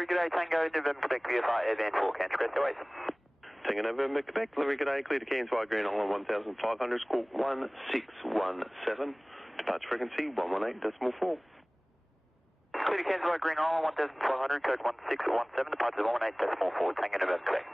Delivery, good day, Tango, November, Quebec, VFR, Air Van 4, Canter Crest Airways. Tango November, Quebec, delivery, good day, clear to Cairns via Green Island 1500, squawk 1617, departure frequency 118.4. Clear to Cairns via Green Island 1500, code 1617, departure 118.4, Tango November, Quebec.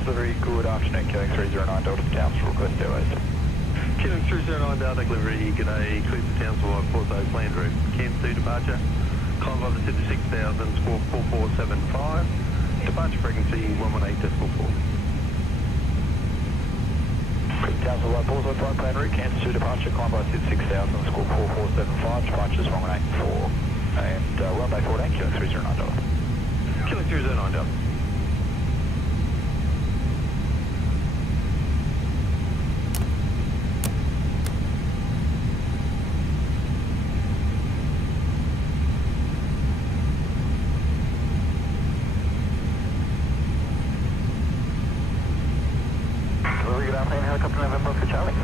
Delivery, good afternoon, Quebec 309 Delta to Townsville, Request Airways. Quebec 309 Delta, delivery, good day, clear to Townsville via Porto planned route. Cairns 2 departure, climb by the 56,000, squawk 4475, departure frequency 118.4. Townsville via Porto planned route, Cairns 2 departure, climb by 56,000, squawk 4475, departures 118.4. And runway 14, Quebec 309 Delta. Quebec 309 Delta. Helicopter November Oscar Charlie.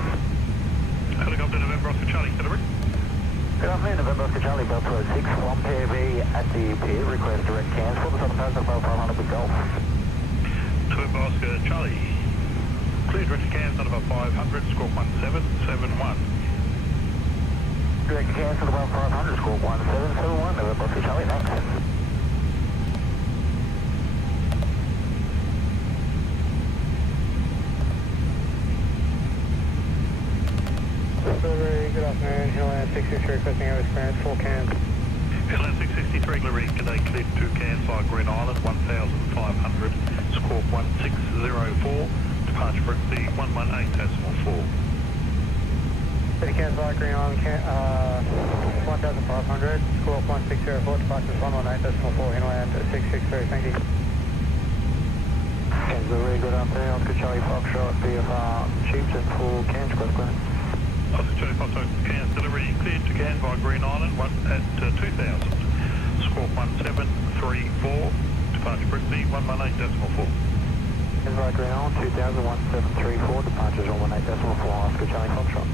Helicopter November Oscar Charlie, delivery. Good afternoon, November Oscar Charlie, Delta 6, 1 PAV at the pier, request direct Cairns for the Southern Coast of 500 with Golf. November Oscar Charlie. Clear direct to Cairns, November 500, squawk 1771. Direct Cairns for the 500, squawk 1771, November Oscar Charlie, thanks. Good afternoon, Hillland 663 requesting air experience, 4 Cairns. Hillland 663, delivery, today cleared to Cairns via Green Island, 1500, squawk 1604, departure frequency 118.4. Clear to Cairns via Green Island, 1500, squawk 1604, departures 118.4, Hillland 663, thank you. Cairns delivery, good afternoon, Oscar Charlie Foxtrot, VFR, Chieftain for Cairns, Quebec. Oscar Charlie Foxtrot, Cairns delivery, cleared to Cairns via Green Island, at 2000, squawk 1734, departure frequency 118.4. Cairns via Green Island, 2000, 1734, departures 118.4, Oscar Charlie Foxtrot.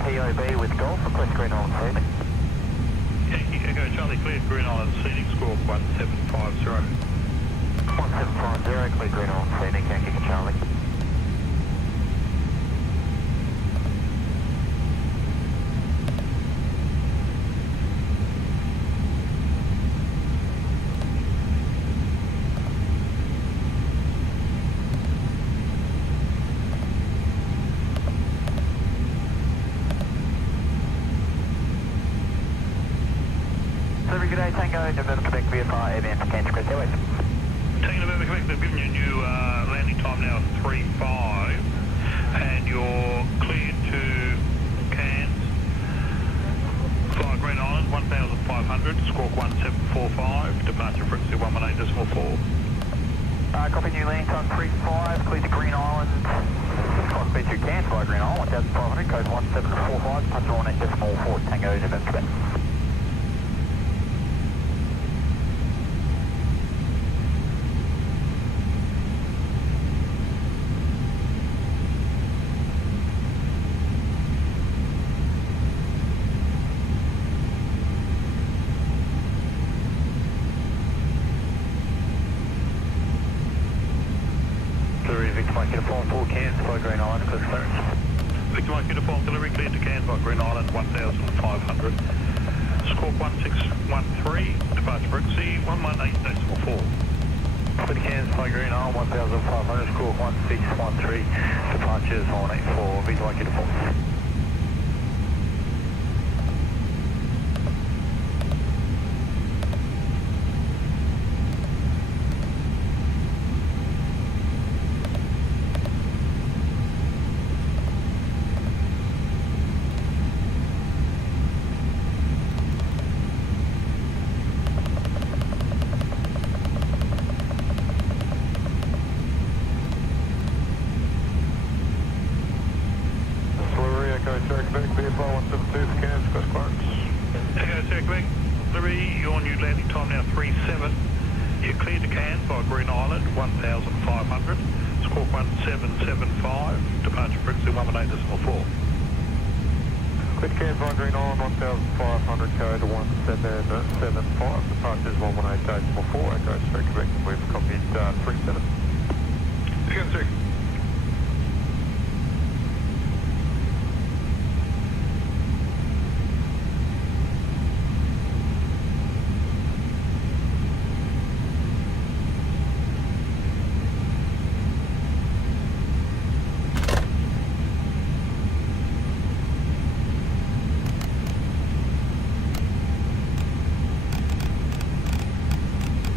POB with Golf, request Green Island Scenic. Yankee Echo Charlie, cleared Green Island Scenic, squawk 1750. 1750, clear Green Island Scenic, Yankee Echo Charlie. Good day, Tango, November, Quebec, VFR, Air Van 4, Canter Crest Airways. Tango November, Quebec, they've given you a new landing time now, 3.5, and you're cleared to Cairns via Green Island, 1500, squawk 1745, departure frequency 118.4. Copy, new landing time 3.5, cleared to Green Island, cross B2 Cairns via Green Island, 1500, code 1745, departure 118.4, Tango, November, Quebec. Victor Mike Uniform, 4 Cairns, via Green Island, clear clearance. Victor Mike Uniform, delivery cleared to Cairns via Green Island, 1500. Squawk 1613, departure frequency 118.4. Clear Cairns, fly green on 1500, score 1613, departures 184, visual uniform. Echo Sierra Quebec, delivery, your new landing time now 37. You're cleared to Cairns by Green Island, 1500, squawk 1775, departure frequency 118.4. Clear to Cairns by Green Island, 1500, code 1775, departures 118.4, Echo Sierra Quebec, we've copied 37. Echo Sierra.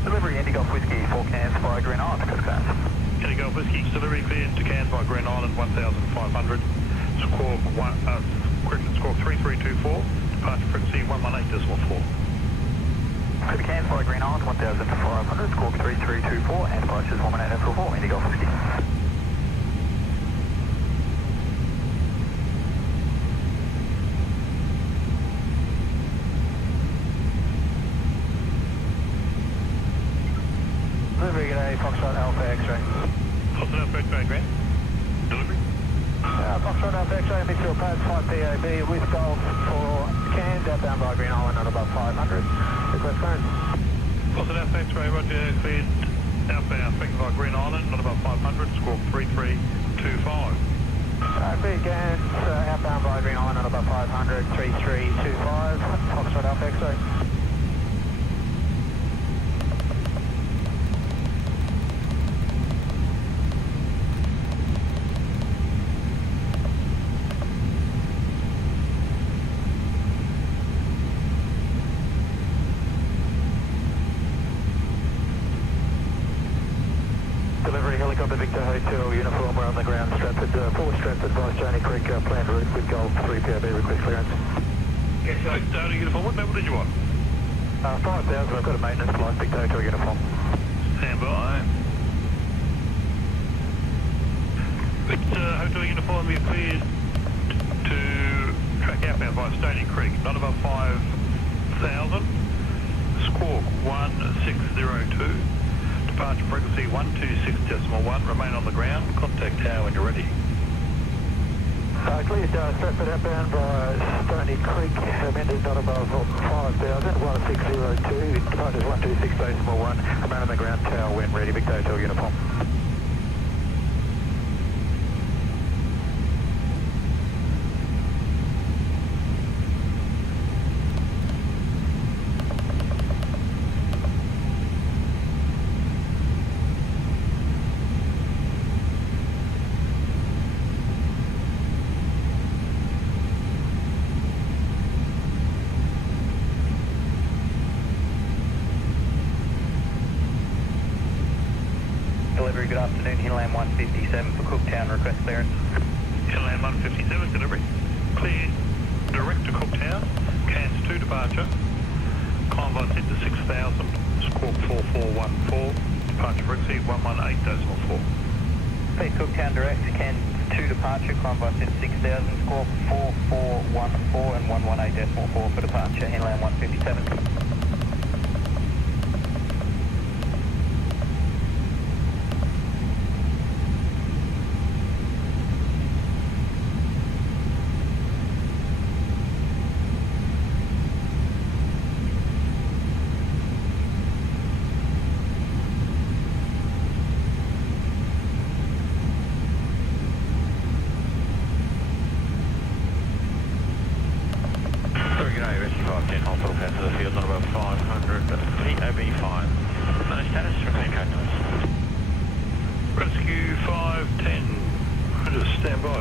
Delivery Indigo Whiskey, 4 Cairns by Green Island, Coast Cairns. Indigo Whiskey, delivery cleared to Cairns by Green Island, 1500, squawk 3324, departure frequency 118.4. Clear to Cairns by Green Island, 1500, squawk 3324, and departures 118.4, Indigo Whiskey. Delivery, g'day, Foxtrot Alpha X-ray. Foxtrot Alpha X-ray, Grant. Delivery. Foxtrot Alpha X-ray, midfield pad, 5 POB with Golf for Cairns, outbound by Green Island, not above 500. Request clearance. Foxtrot Alpha X-ray, roger, cleared outbound, frequency by Green Island, not above 500, squawk 3325. Clear Cairns, outbound by Green Island, not above 500, 3325. Foxtrot Alpha X-ray. Delivery helicopter Victor Hotel uniform, we're on the ground, Stratford, forward Stratford, Vice Janie Creek, planned route with Golf 3 POB, request clearance. Yes, so data uniform, what level did you want? 5,000, I've got a maintenance flight, Victor Hotel uniform. Stand by. Victor Hotel uniform, you're cleared to track outbound by Stony Creek, not above 5,000, squawk 1602. Departure frequency 126.1, remain on the ground, contact tower when you're ready. Cleared Stratford outbound by Stony Creek, amended not above 5,000, 1602, departures 126.1, remain on the ground, tower when ready, Victor Hotel uniform. Delivery, good afternoon, Hinland 157 for Cooktown, request clearance. Inland 157, delivery. Cleared direct to Cooktown, Cairns 2 departure. Climb by Sid to 6,000, squawk 4414, departure frequency 118.4. Cleared Cooktown direct, Cairns 2 departure, climb by Sid 6,000, squawk 4414 and 118.4 for departure, Hinland 157. Hospital pass to the field, not above 500, POB 5. No status, remain coordinates.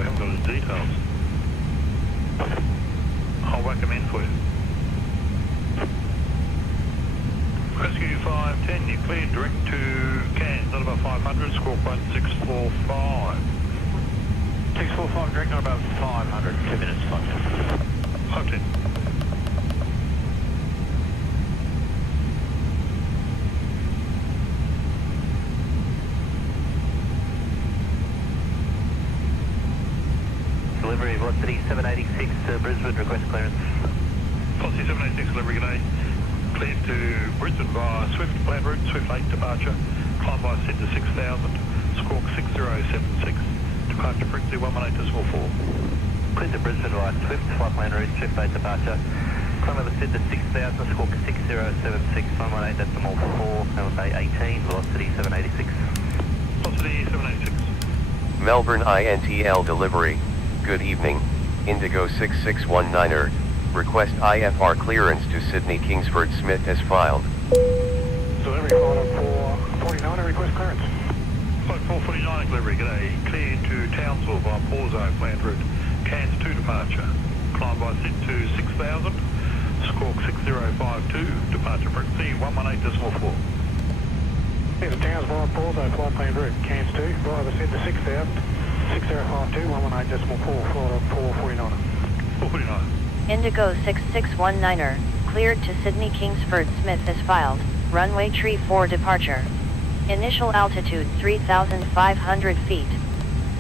I haven't got his details. I'll whack him in for you. Rescue 510, you cleared direct to Cairns, not above 500, squawk 1645. 645 direct, not above 500, 2 minutes, 510. 510. Delivery, velocity 786 to Brisbane, request clearance. Velocity 786, delivery g'day. Cleared to Brisbane via Swift, planned route, Swift 8 departure. Climb by SID to 6000, squawk 6076. Departure frequency 118.4. Cleared to Brisbane via Swift, flight plan route, Swift 8 departure. Climb over SID to 6000, squawk 6076, 118.4, LSA 18, velocity 786. Velocity 786. Melbourne INTL delivery, good evening, Indigo 6619er, request IFR clearance to Sydney Kingsford Smith as filed. Delivery flight 449, request clearance. Flight 449 delivery g'day. Cleared to Townsville via Porzo, planned route. Cairns 2 departure. Climb by SID to 6000, squawk 6052, departure frequency 118.4. Here's Townsville, Porzo, flight planned route. Cairns 2, via the SID to 6000, 6052, 118.4, flight 449. 449. Indigo 6619er, cleared to Sydney Kingsford Smith as filed, runway tree 4 departure. Initial altitude 3,500 feet.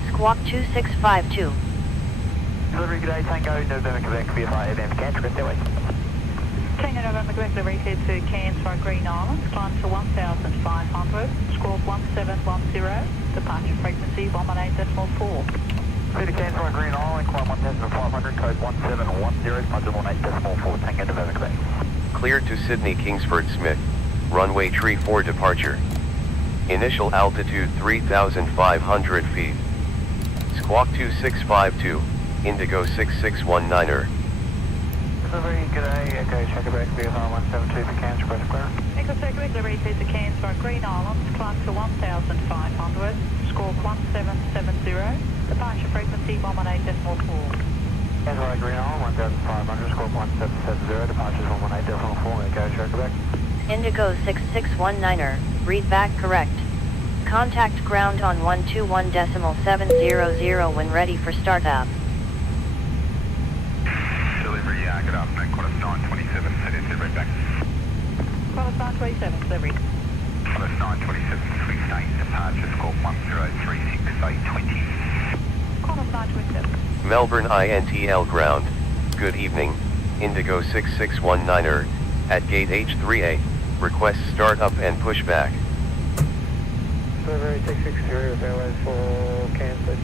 Squawk 2652. Delivery, g'day, Tango, November, Quebec, VFI, advance Cairns, request airway. Tango November, Quebec, delivery cleared to Cairns for Green Island, climb to 1,500, squawk 1710, departure frequency 118.4. Clear to Cairns for Green Island, climb 1,500, code 1710, departure 18.4, Tango November, Quebec. Cleared to Sydney Kingsford Smith, runway tree 4 departure. Initial altitude 3,500 feet. Squawk 2652, Indigo 6619er. Delivery, g'day, Echo Checker Quebec, VFI 172 for Cairns, request clearance. Echo Checker Quebec, delivery cleared to Cairns for Green Island, climb to 1,500, squawk 1770, departure frequency 118.4. Cairns for Green Island, 1,500, squawk 1770, departure 118.4, Echo Checker Quebec. Indigo 6619er, read back correct. Contact ground on 121.700 when ready for startup. Delivery, good afternoon, Qantas 927, set in, read back. Qantas 927, delivery. Qantas 927, Swift 8, departure, squawk 1036820. Qantas 927. Melbourne INTL ground, good evening, Indigo 6619er, at gate H3A, request startup and pushback. Delivery 663 with airways for Cairns, please.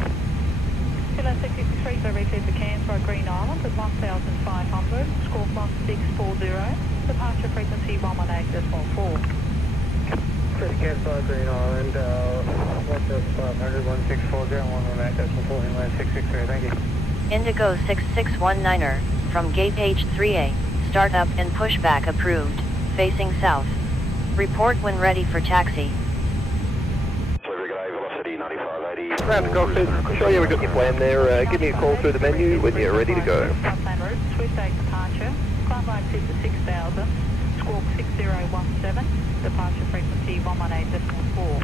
Kilo 663, delivery cleared to Cairns for Green Island at 1,500, squawk 1640, departure frequency 118.4. Clear to Cairns for Green Island, 1,500, 1640, 118.4, inland 663, thank you. Indigo 6619er, from gate H3A, startup and pushback approved, facing south. Report when ready for taxi. Delivery, g'day, velocity 9580. Round the cockpit, sure you got your plan there, give me a call through the menu when you're ready to go. Plan route, Swift 8 departure, climb by SID to 6000, squawk 6017, departure frequency 118.4.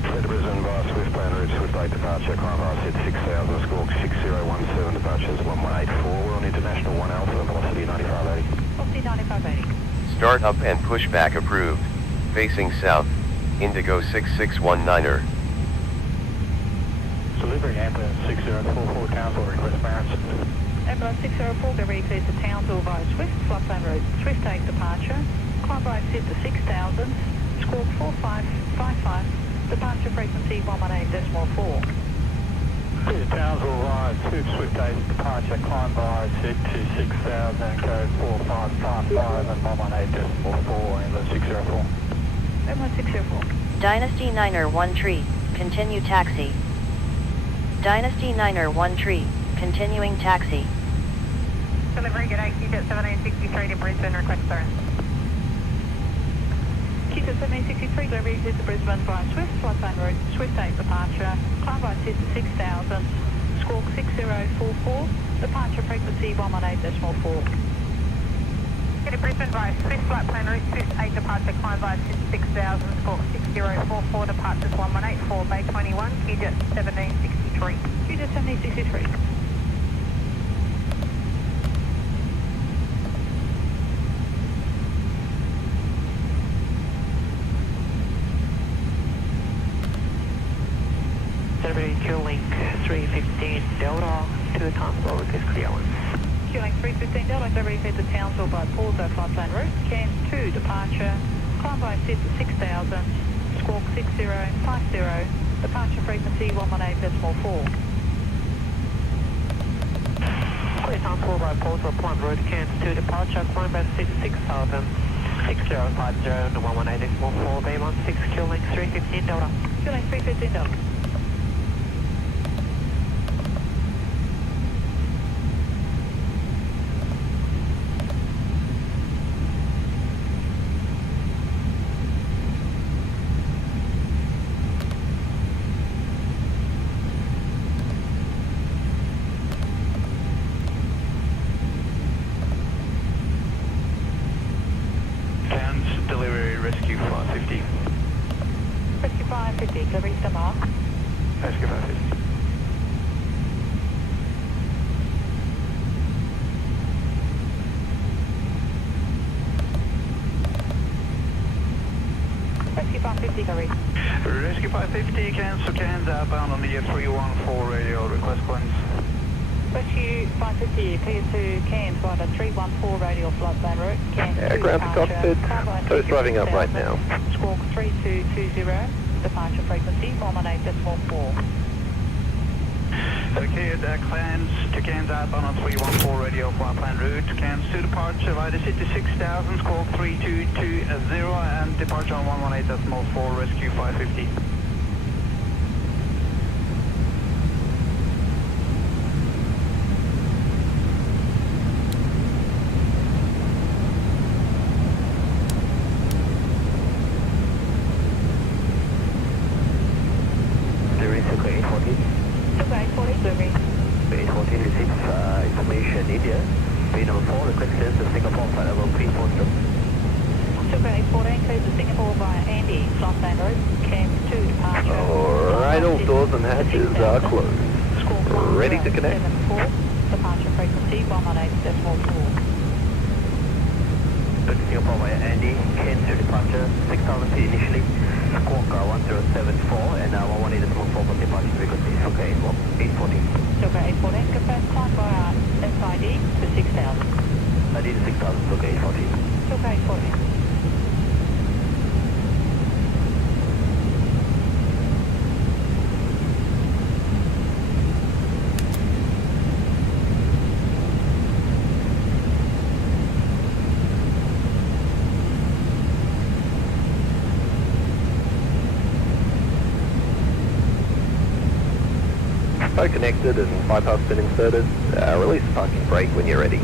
Clear to Brisbane via Swift plan route, Swift 8 departure, climb by SID 6000, squawk 6017, departures 1184. We're on international 1 Alpha, velocity 9580. Velocity 9580. Startup and pushback approved, facing south, Indigo 6619er. Delivery ambulance 6044 Townsville, request clearance. Ambulance 604, delivery cleared to Townsville via Swift, flight plan route, Swift 8 departure, climb by SID to 6000, squawk 4555, departure frequency 118.4. Clear to Townsville via Swift 8 departure, climb by SID to 6000, code 4555 and 118.4, inland 604. Ambulance 604. Dynasty 9er 1 tree, continue taxi. Dynasty 9er 1 tree, continuing taxi. Delivery, g'day, QJet 7863 to Brisbane, request clearance. QJet 7863, delivery to Brisbane via Swift, flight plan route, Swift 8 departure, climb by SID to 6000, Squawk 6044, departure frequency 118.4. Get a Brisbane by Swift flight plan route, Swift 8 departure, climb by 6000, Squawk 6044, departures 1184, Bay 21, QJet 1763. QJet 1763. Celebrity Q-Link 315 Delta, 2 times low request clearance. Q-Link 315 Delta, celebrity head to Townsville by Paulsville flight plan route, Cairns 2 departure, climb by SID to 6000, Squawk 6050, departure frequency 118.4. Clear Townsville by Paulsville flight route, Cairns 2 departure, climb by SID to 6000, 6050 to 118.4, B16 Q-Link 315 Delta. Q-Link 315 Delta. Delivery Rescue 550. Rescue 550, delivery to mark. Rescue 550. Rescue 550, delivery. Rescue 550, cancel Cairns outbound on the 314 radio, request clearance. Rescue 550, clear to Cairns via the 314 radial flight plan route. Cairns 2 ground to departure, cockpit. Toliss driving up right now. Squawk 3220, departure frequency 118.4. Okay, Cairns to Cairns outbound on 314 radio flight plan route. Cairns 2 departure via the city 6000, squawk 3220 and departure on 118.4, rescue 550. Information India, Bay number 4, request clearance to Singapore, flight level 342. Super 814, clear to Singapore via Andy, flight plan route, Cairns 2 departure. Alright, all doors and hatches are closed. Squawk Ready to connect. 174, departure frequency 118.4. Singapore via Andy, Cairns 2 departure, 6,000 feet initially, squawk 1074 and 118.4 for departure frequency, Suka 814. Suka 814, confirm climb via SID to 6,000. ID to 6,000, Suka 814. Suka 814. Boat connected and bypass been inserted. Release the parking brake when you're ready.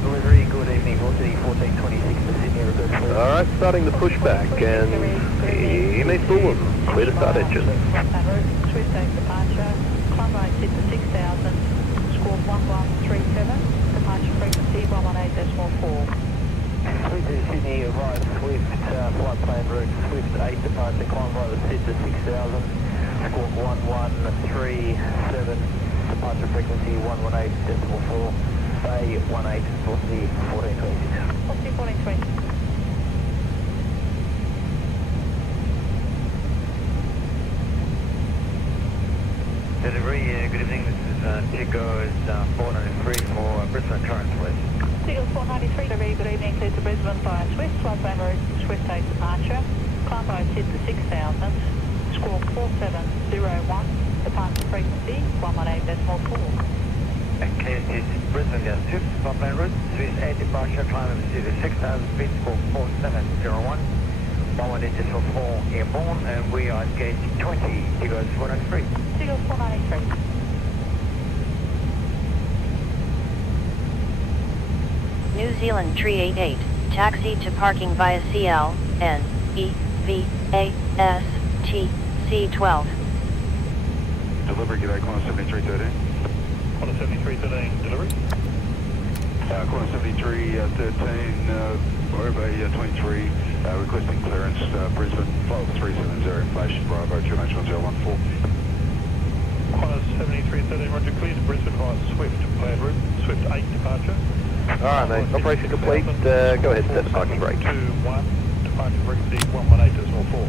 Delivery, good evening, Velocity 1426 to Sydney, reverse clear. Alright, starting the pushback and Email Fulham, clear to start engine. Swift 8 departure, climb by SID to 6,000, squawk 1137, departure frequency 118.4. Swift to Sydney via Swift flight plan route, Swift 8 departure, climb via the SID to 6,000, squawk 1137, departure frequency 118.4, Bay 18, velocity 1426. Velocity 1426. Delivery, good evening, this is Tico, it's 493 for Brisbane current, please. Tico 493, delivery, good evening, clear to Brisbane via Swift, flight plan route, Swift 8 departure, climb by SID to 6,000, squawk 4701, departure frequency 118.4. Okay, it's Brisbane down Swift, flight plan route, Swift 8 departure, climb of to 6,000 feet, squawk 4701, 118.4 airborne, and we are gate 20, Tico 493. Tico 493. New Zealand 388, taxi to parking via CL, N, E, V, A, S, T, C12. delivery, g'day, Qantas 7313. On a 7313 delivery. Qantas 7313, over 23, requesting clearance, Brisbane, flight 370, inflation, Bravo, QNH1014. Qantas 7313, roger, clear to Brisbane via Swift, planned route, Swift 8 departure. Alright mate, operation complete, go ahead, set the parking brake. 2-1, departure frequency 118.4.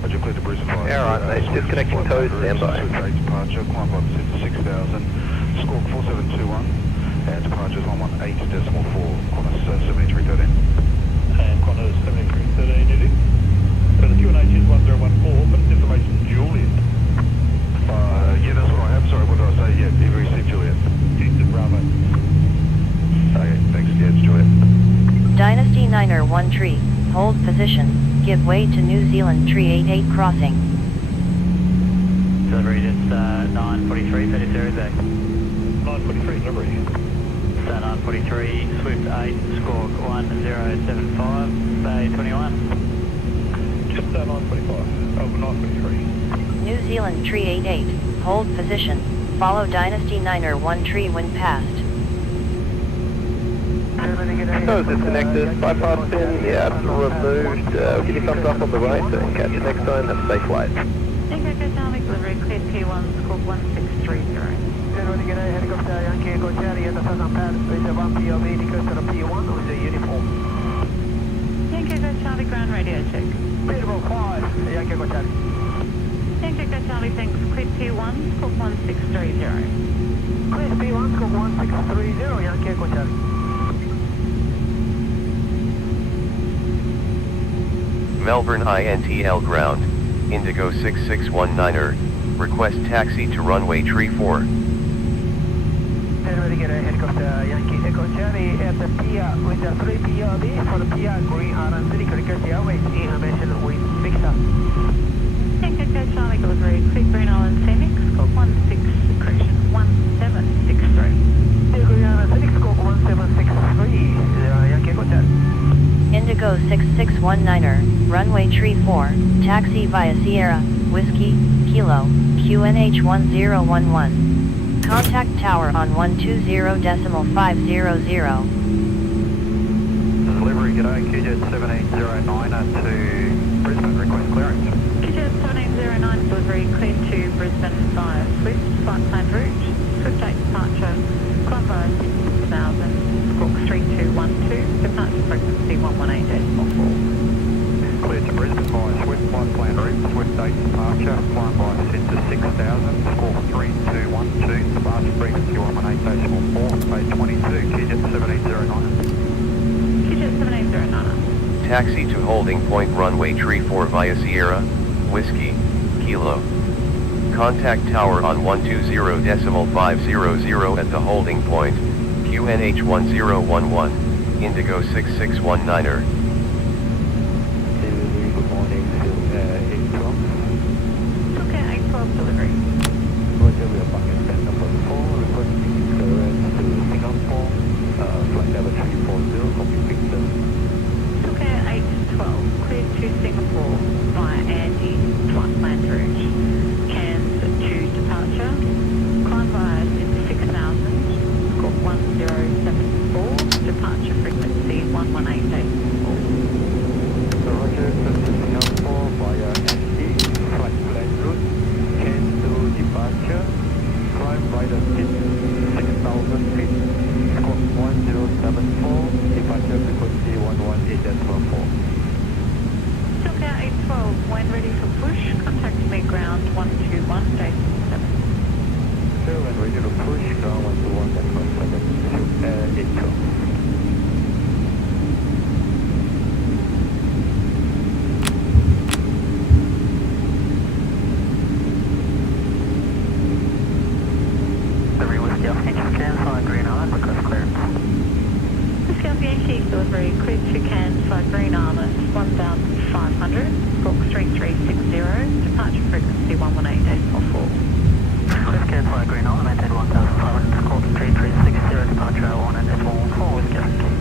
Roger, clear to Brisbane via Alright mate, disconnecting toes, stand by. Swift 8 departure, climb by the 6000, squawk 4721, and departure is 118.4, Qantas 7313. And Qantas 7313 is in. So the QNH is 1014, but it's information Juliet. Yeah, that's what I have. Sorry, what did I say? Yeah, you've received Juliet. Houston Bravo. Okay, thanks. Yeah, it's Juliet. Dynasty 9er 1 tree, hold position, give way to New Zealand tree 88 crossing. Delivery just 943, 30 back. 943 delivery. So 943, Swift 8, squawk 1075, Bay 21. Just 945, over 943. New Zealand tree 88, hold position, follow Dynasty 9er 1 tree when passed. Toes disconnected, bypass pin, yeah, removed, we'll give you thumbs up on the right, and catch you next time, have a safe flight. Echo Charlie, delivery cleared P1, squawk 1630. G'day, helicopter, Yankee Echo Charlie at the southern pad, with a 1 POV, request to the P1 with the uniform. Yankee Echo Charlie, ground radio check. Beautiful, 5, Yankee Echo Charlie. Yankee Echo Charlie, thanks, cleared P1, squawk 1630. Clear P1, squawk 1630, Yankee Echo Charlie. Melbourne INTL ground, Indigo 6619er, request taxi to runway tree 4. Everybody get a helicopter, Yankee Echo Charlie at the PR with the 3 PRB for the PR Green Island City Cricket Airways information with Victor. Yankee Echo Charlie, delivery cleared Green Island Scenic, squawk 1763. Green Island City, squawk 1763, Yankee Echo Charlie. Indigo 6619er, runway tree 4, taxi via Sierra, Whiskey, Kilo, QNH 1011. Contact tower on 120.500. Delivery, g'day, QJet 1709 to Brisbane, request clearance. QJet 1709, delivery cleared to Brisbane via Swift, flight planned route, Swift 8 departure, climb via 6000, squawk 3212, departure frequency 118.4. Clear to Brisbane via Swift, flight plan route, Swift 8 departure, climb by ascent to 6000, squawk 3212, departure frequency 118.4, Bay 22, QJet 1709. QJet 1709. Taxi to holding point runway tree 4 via Sierra, Whiskey, Kilo. Contact tower on 120.500 at the holding point, QNH 1011, Indigo 6619er. Good morning to 812. Okay, 812 delivery. Roger, we are parking stand number 4, requesting clearance to Singapore, flight level 340, copy Victor. Okay, 812, cleared to Singapore via Andy, flight planned route. Cairns to departure, climb via 6000, squawk 1074, departure frequency 118.4. Roger, to Singapore via NC, flight plan route, Cairns to departure, climb by the 6,000 feet, squawk 1074, departure frequency 118.4. Okay, 812, when ready for push, contact me ground 121, station 7. So when ready to push, ground 121, station 7, 812. Delivery cleared to Cairns via Green Island 1500, squawk 3360, departure frequency 118.4. Clear Cairns via Green Island, maintain 1500, squawk 3360, departure 118.4 with guarantee.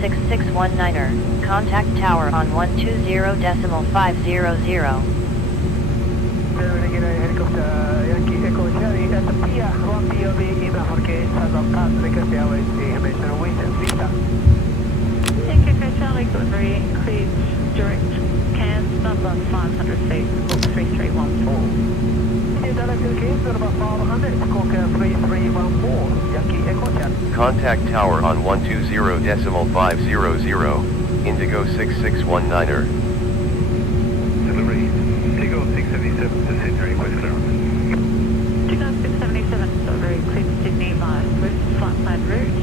6619er, contact tower on 120.500. Helicopter Yankee Echo Charlie at the Pia 1 POV in Hurricane has of Pass Frequency Airways Dimension Wind and Vista. Yankee Echo Charlie delivery includes direct Cairns, number 500 feet, squawk 3314. Direct to Cairns, number 500, squawk 3314, Yankee Echo Charlie. Contact tower on 120.500, Indigo 6619er. Delivery, Indigo 677 to Sydney, request clearance. Indigo 677 delivery includes Sydney via Swift flight plan route.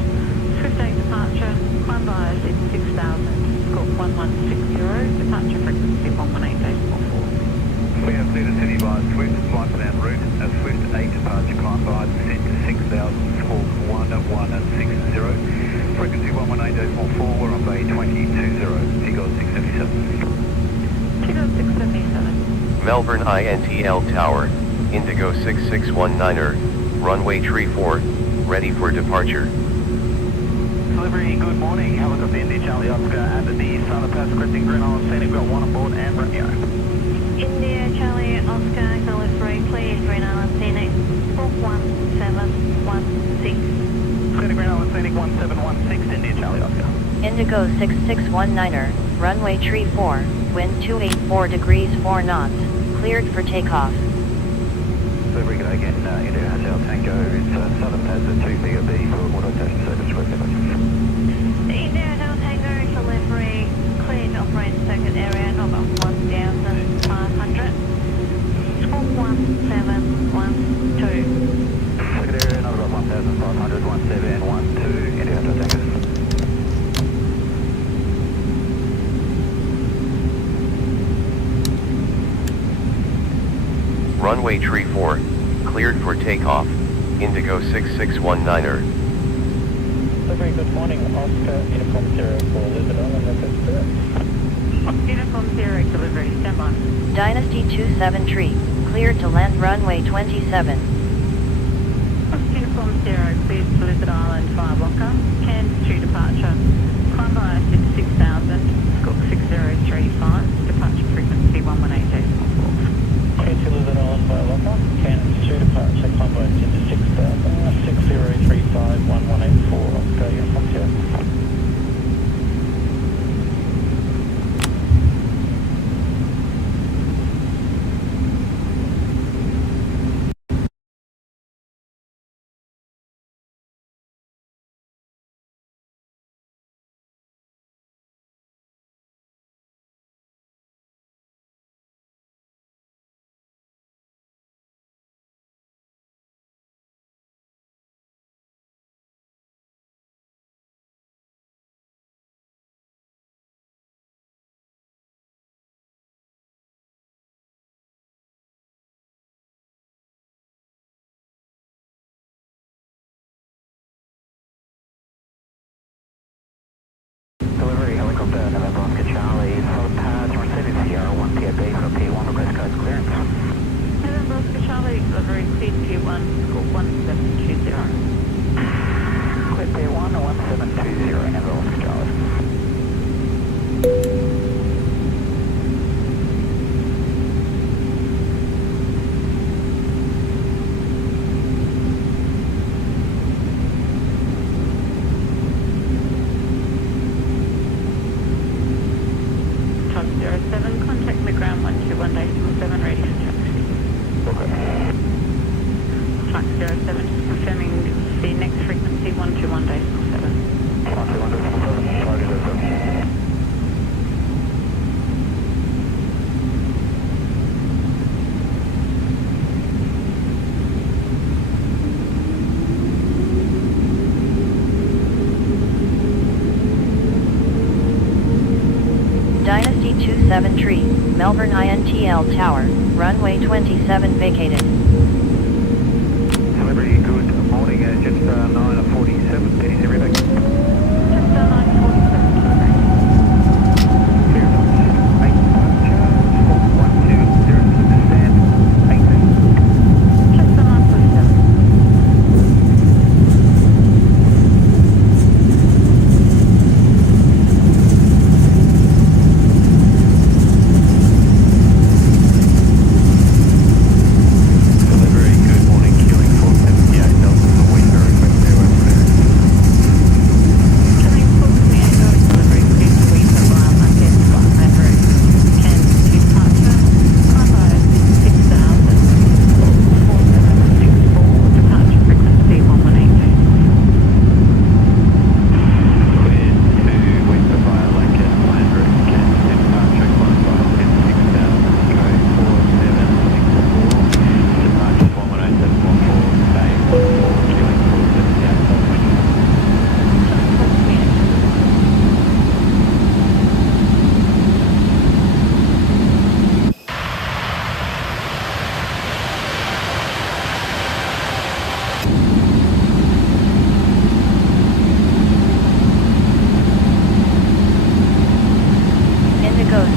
Swift 8 departure, climb via Sydney 6000, squawk 1160, departure frequency 118.44. We have cleared the city via Swift, flight plan route, at Swift 8 departure, climb via Sydney 6000, squawk 1160, frequency 118.44, we're on bay 2020, Indigo 677. Indigo 677. Melbourne INTL Tower, Indigo 6619er, runway tree 4, ready for departure. Delivery, good morning. Helicopter Indy Charlie Oscar at the Southern Pass scripting Green Island Scenic. We've got one aboard and Romeo. India Charlie Oscar delivery, please Green Island Scenic, squawk 1716. Scenic Green Island Scenic 1716, India Charlie Oscar. Indigo 6619er, runway tree 4, wind 284 degrees 4 knots, cleared for takeoff. Delivery, good day again. India Hotel Tango. It's Southern Pass at 2 BOB for auto-station service. India Hotel Tango delivery, cleared to operate circuit area number 1500, squawk 1712. Circuit area number 1500, 1712, India Hotel Tango. Runway tree 4, cleared for takeoff, Indigo 6619er. Delivery, good morning. Oscar, Uniform 0 for Elizabeth Island, request clearance. Uniform 0 delivery, stand by. Dynasty 27 tree, cleared to land runway 27. Uniform 0 cleared to Elizabeth Island via Walker, Cairns 2 departure, climb via 6000, squawk 6035, departure frequency 118.4. Cairns to Elizabeth Island via Walker, Cairns 2 departure, climb via 6000, 6035, 1184, Oscar, Uniform 0. Delivery, helicopter, November Oscar Charlie, Southern Pass, receiving Sierra 1 POB for P1, request code clearance. November Oscar Charlie delivery, cleared Tier 1, squawk 1720. Clear P1, 1720, November Oscar Charlie. Top 07, contact the ground 121.7, ready for taxi. Okay. Flight 07, confirming the next frequency 121.7. 121.7, target 07. Dynasty 27 tree, Melbourne INTL Tower, runway 27 vacated. Delivery, good morning, just 9:47, can you hear me? Just 947 delivery. Clear for 8 departure, squawk 1206, stand 8. Just 947.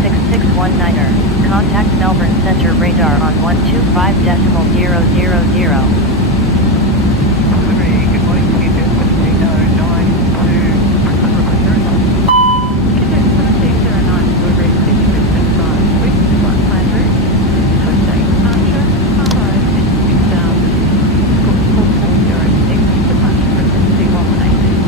6619er, contact Melbourne Centre radar on 125.000. Good morning, QJ 17092, QJ 1709, delivery Sydney Brisbane via Swift, flight plan route, Swift 8 departure, Bravo 66000, score 4406, departure frequency 118.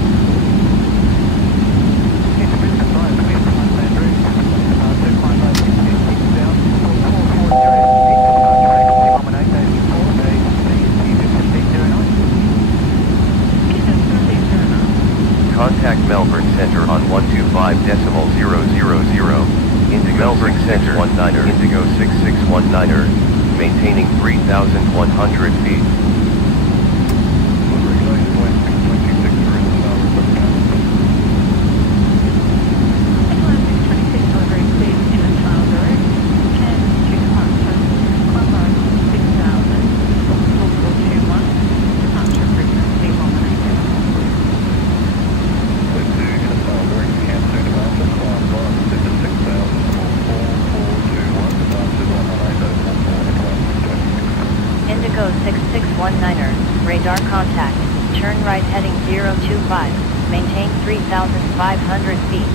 Contact Melbourne Centre on 125.000, Indigo Melbourne Centre 19er, Indigo 6619er, maintaining 3,100 feet. Indigo 6619er, radar contact, turn right heading 025, maintain 3,500 feet.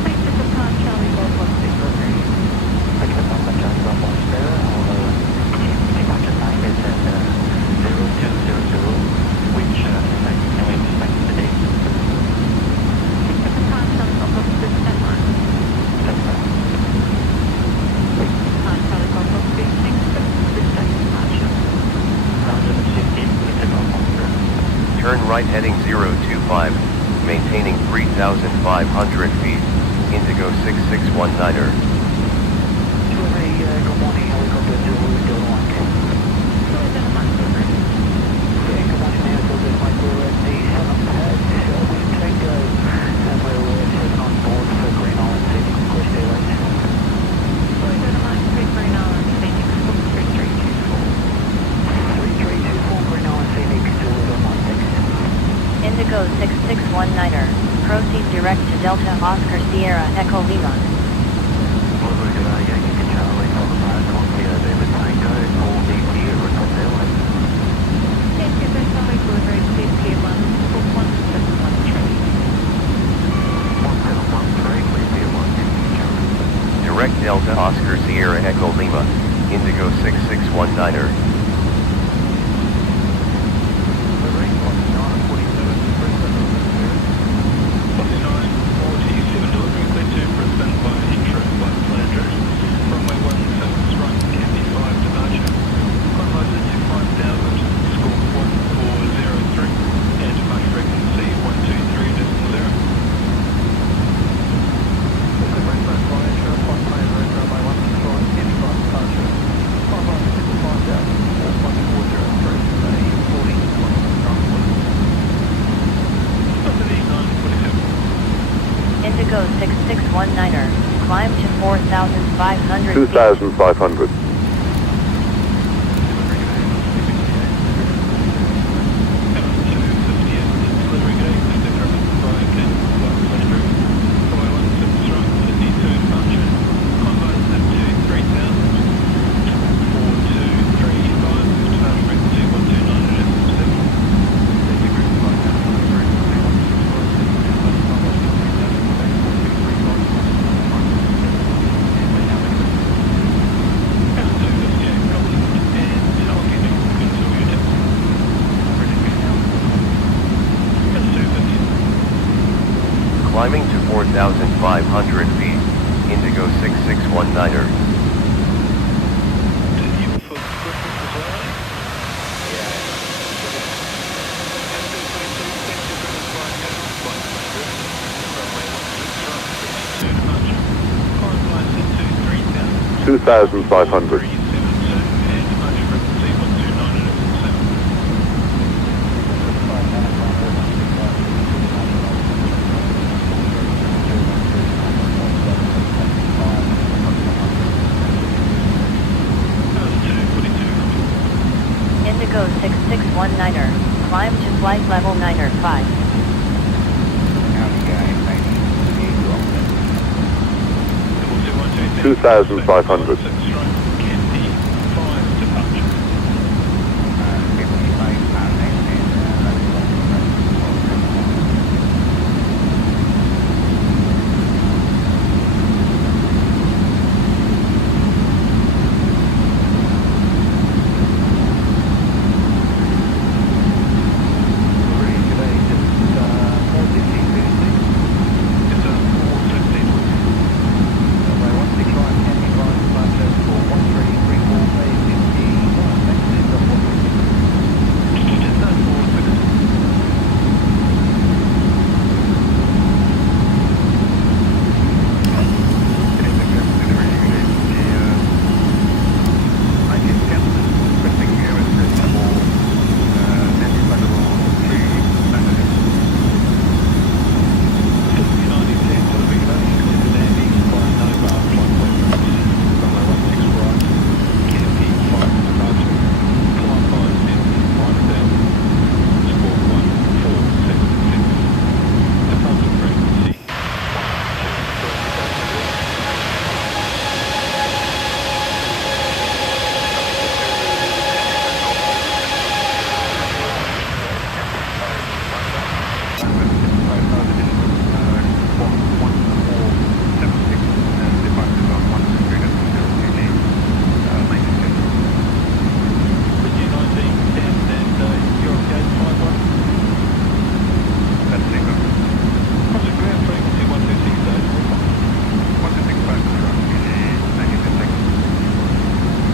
Please to depart Charlie Golf 16 delivery. Departure time is at 0200, which can we expect today? Please to depart Charlie Golf 16 line. Depart Charlie Golf 16 Swift 8 departure. 115, it's a golf officer. Turn right heading 025, maintaining 3,500 feet. Indigo 6619er. Good morning, helicopter 201. Fluid and amount delivery. Good morning, helicopter Michael at the 7th pad, with Tango, and we're heading on board for Green Island City, Quest Airways. Fluid and amount Green Island Phoenix, book 3324. 3324 Green Island Phoenix, deliver on text. Indigo 6619er, proceed direct to Delta Oscar Sierra Echo Lima. Delivery to Yankee to Charlie, on the phone, on POV with Tango, for the Pier, Quest Airways. Yankee to Charlie delivery CP1, book 1713. 1713, please be at 1, Direct Delta Oscar Sierra Echo Lima, Indigo 6619er. Indigo 6619er, climb to 4,500 feet. 2,500. Climbing to 4,500 feet, Indigo 6619er. Yeah. 2,500. Indigo 6619er, climb to flight level 9er 5. 2,500.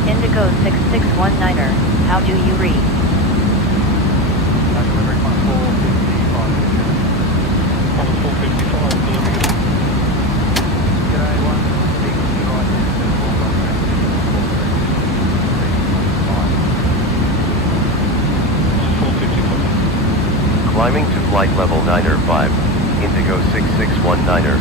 Indigo 6619er, how do you read? Delivery 1455. 455, delivery. G'day, 16 Climbing to flight level 9er 5, Indigo 6619er.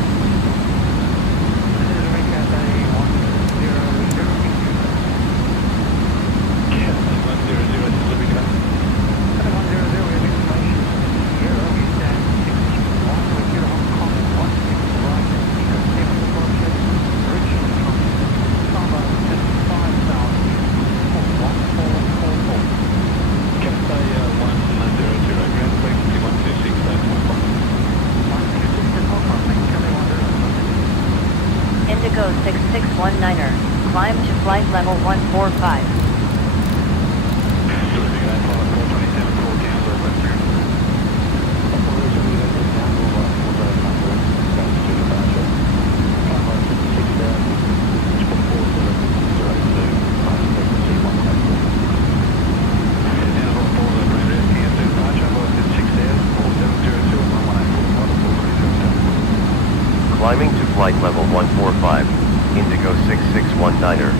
Indigo 6619er, climb to flight level 145. Climbing to flight level 145, Indigo 6619er.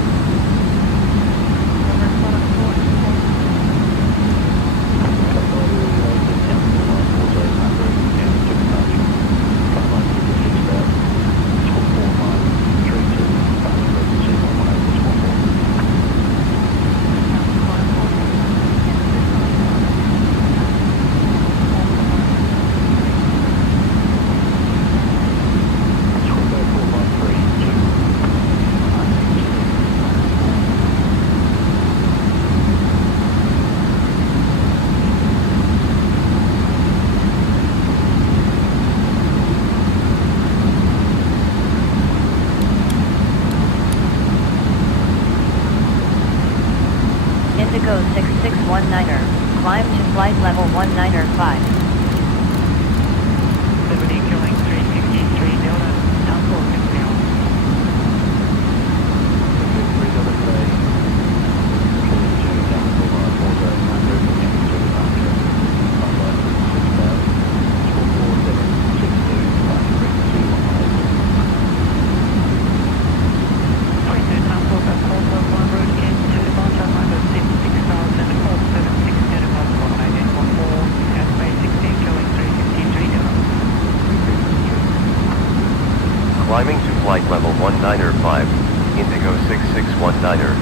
Indigo 6619er, climb to flight level 195. Liberty killing 353 Delta, Tango 6 now. Climbing to flight level 19er 5, Indigo 6619er.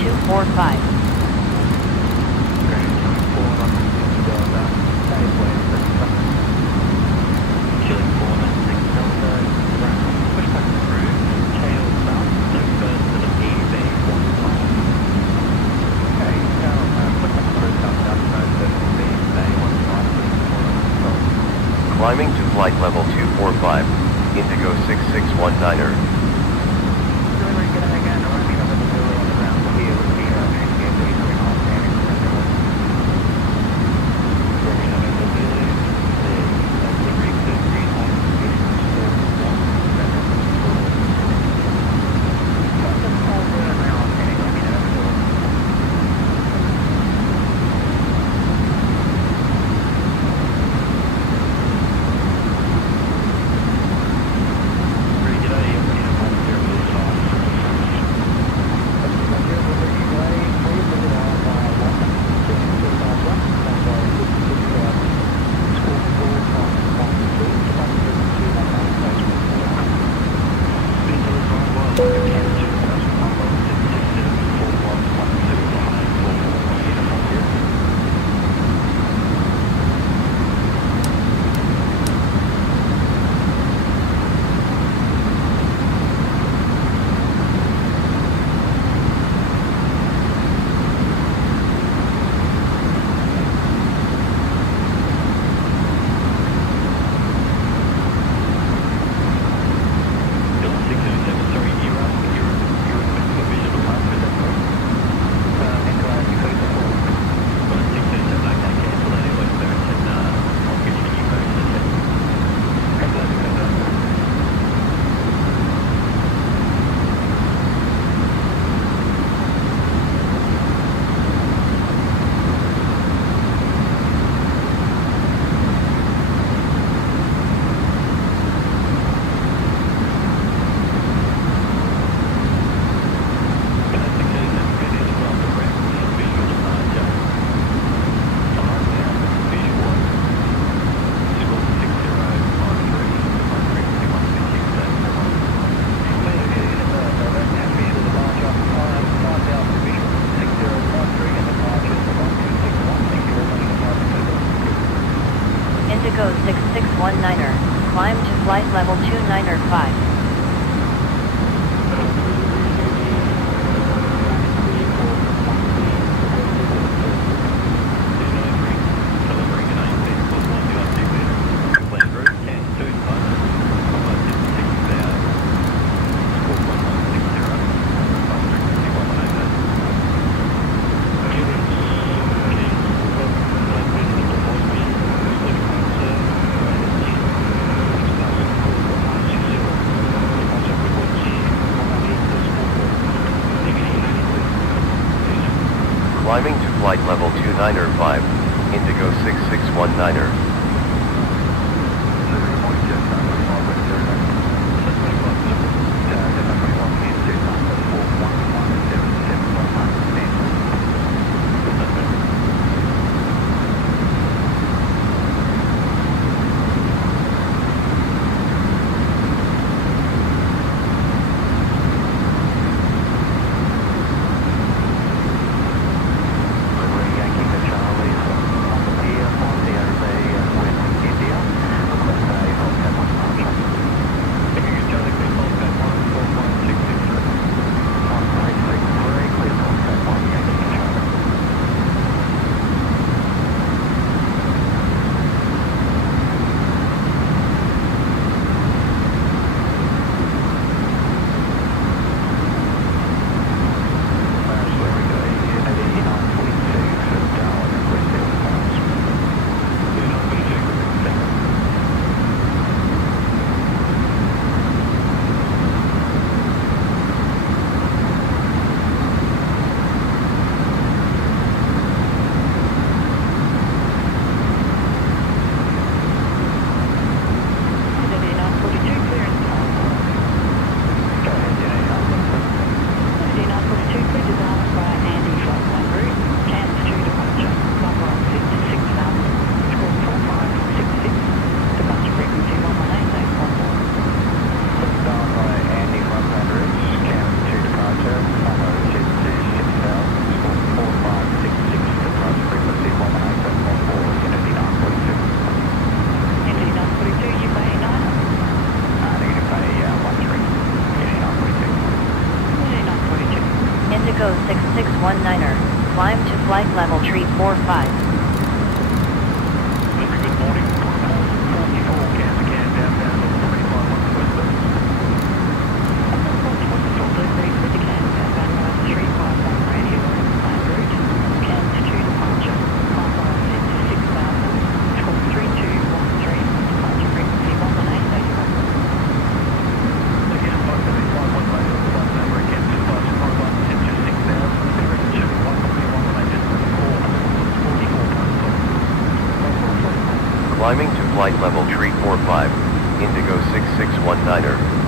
245. Climbing to flight level 245, Indigo 6619er. Indigo 6619er, climb to flight level 295. Climbing to flight level 295, Indigo 6619er. 45. Good morning. 44 Cancer Can downbound on 351 West Coast. Climbing to flight level 345, Indigo 6619er.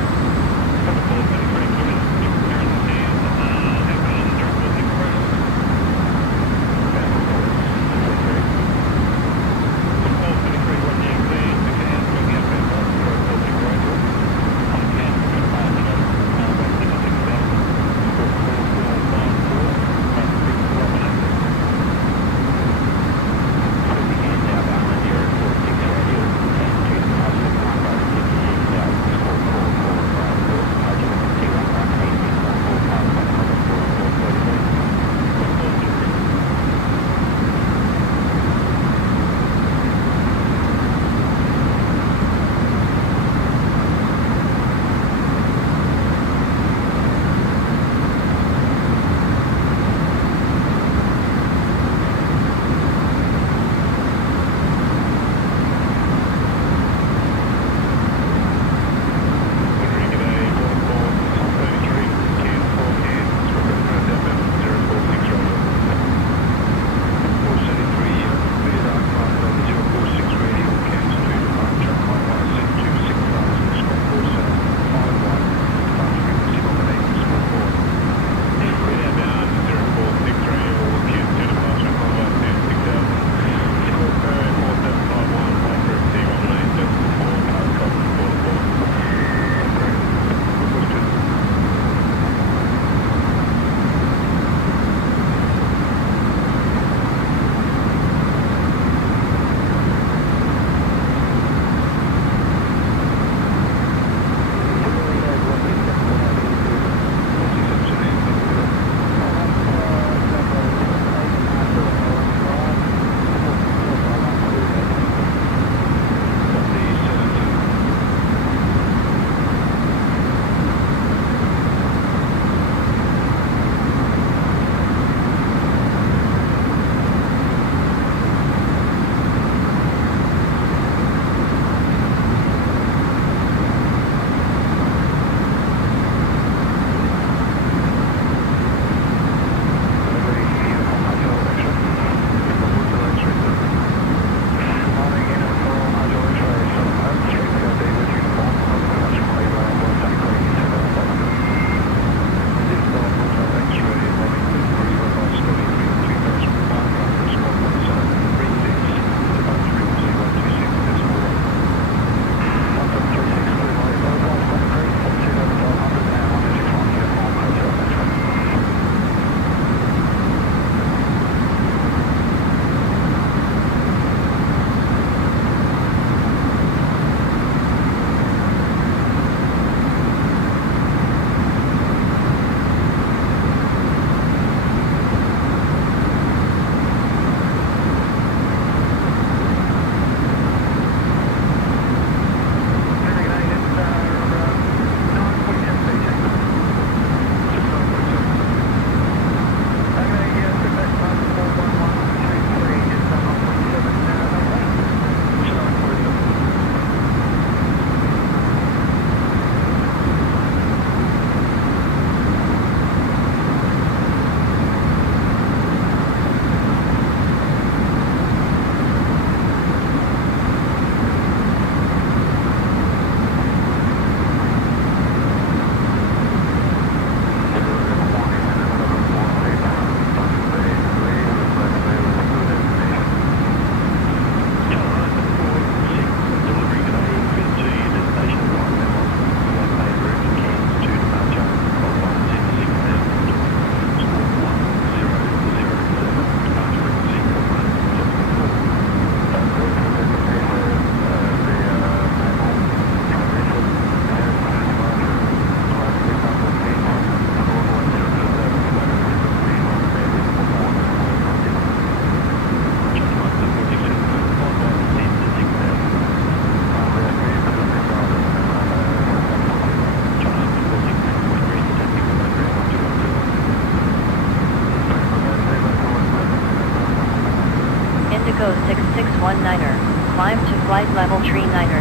Indigo 6619er, climb to flight level tree 90.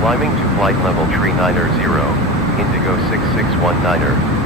Climbing to flight level tree 90, Indigo 6619er.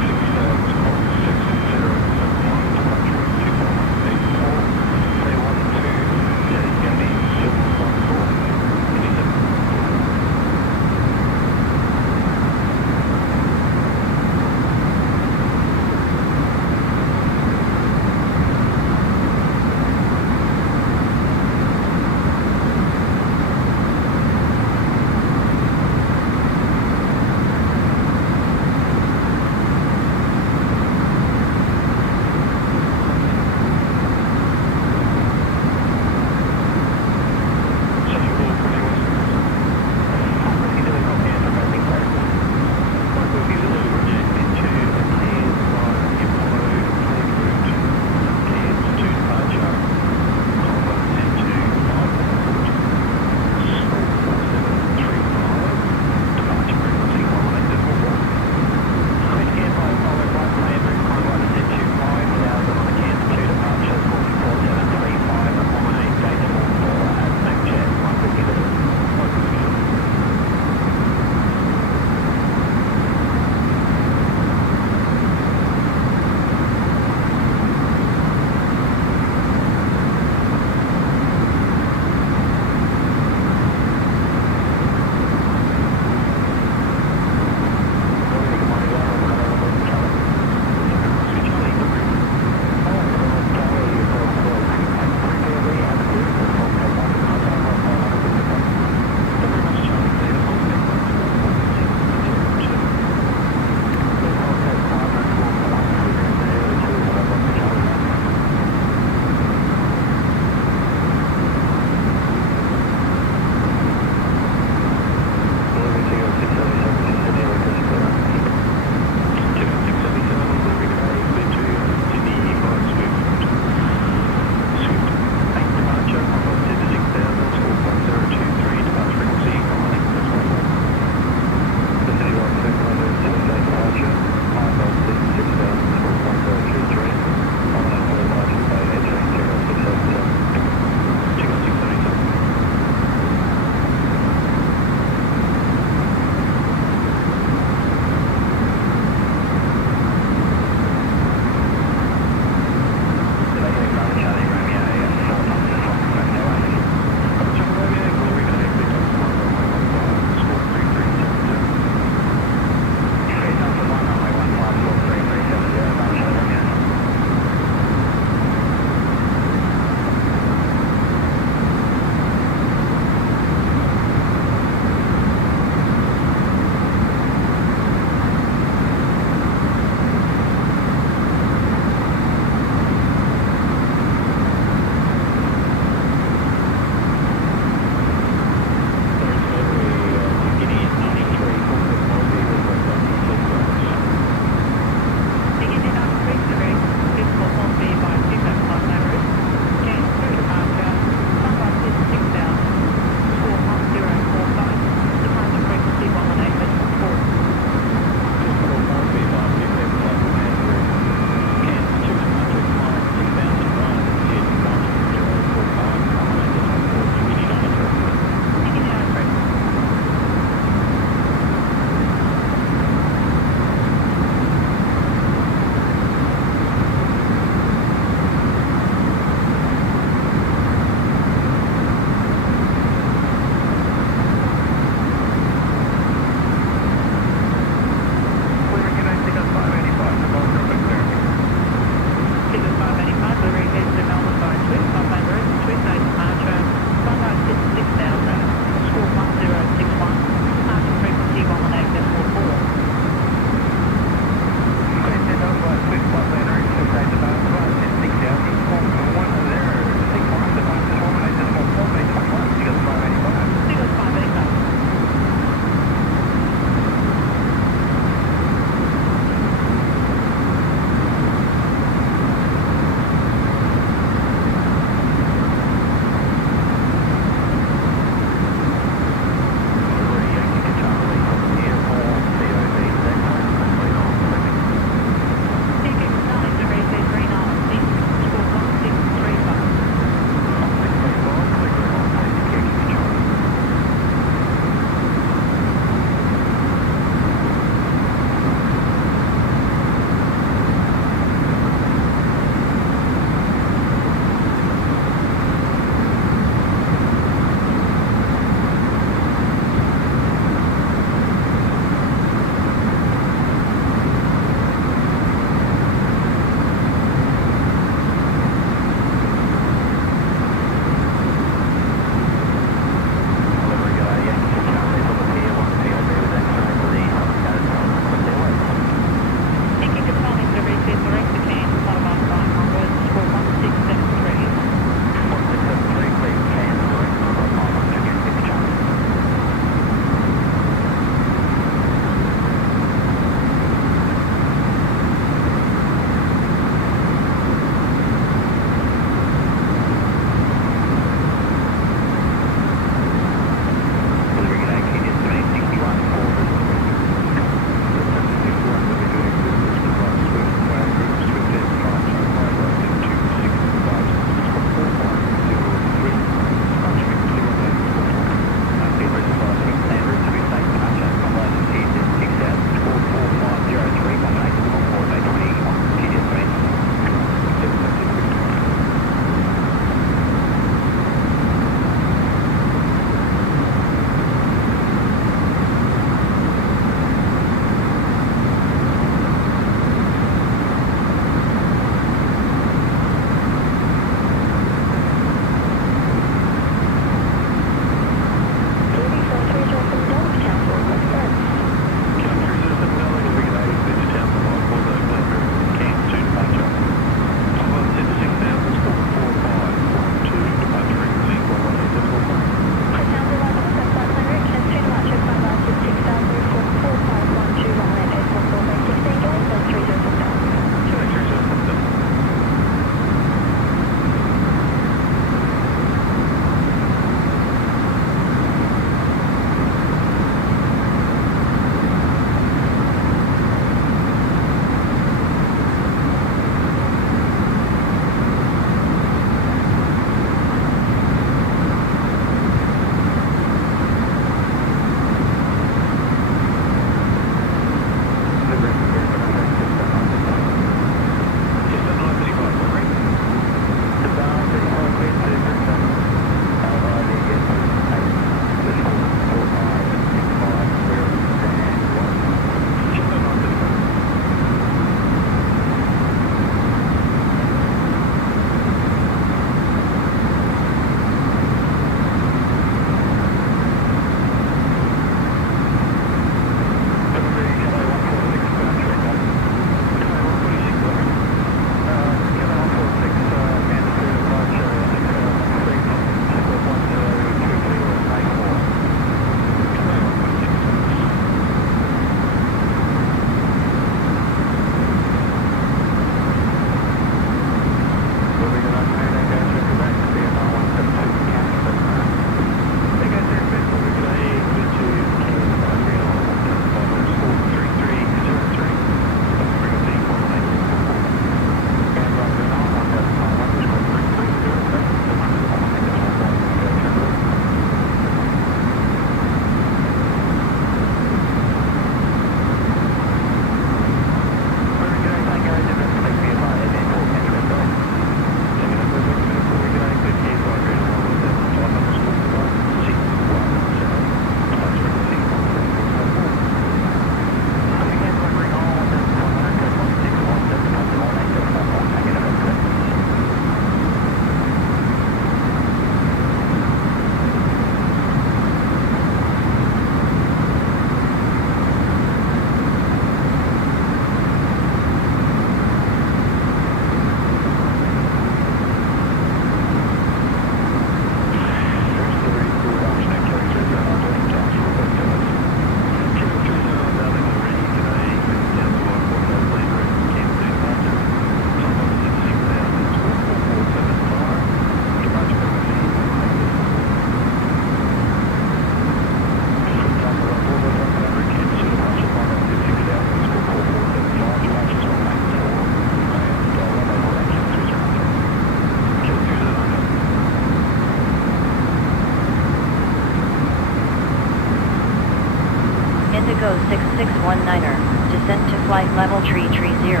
Indigo 6619er, descend to flight level 330,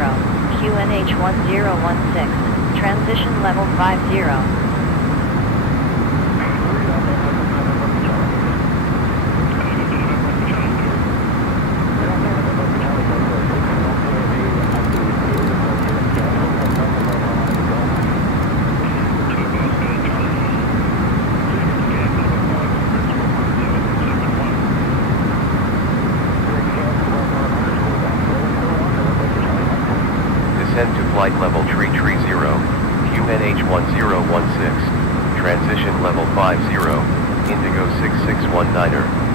QNH 1016, transition level 50. Descend to flight level 330, QNH 1016, transition level 50, Indigo 6619er.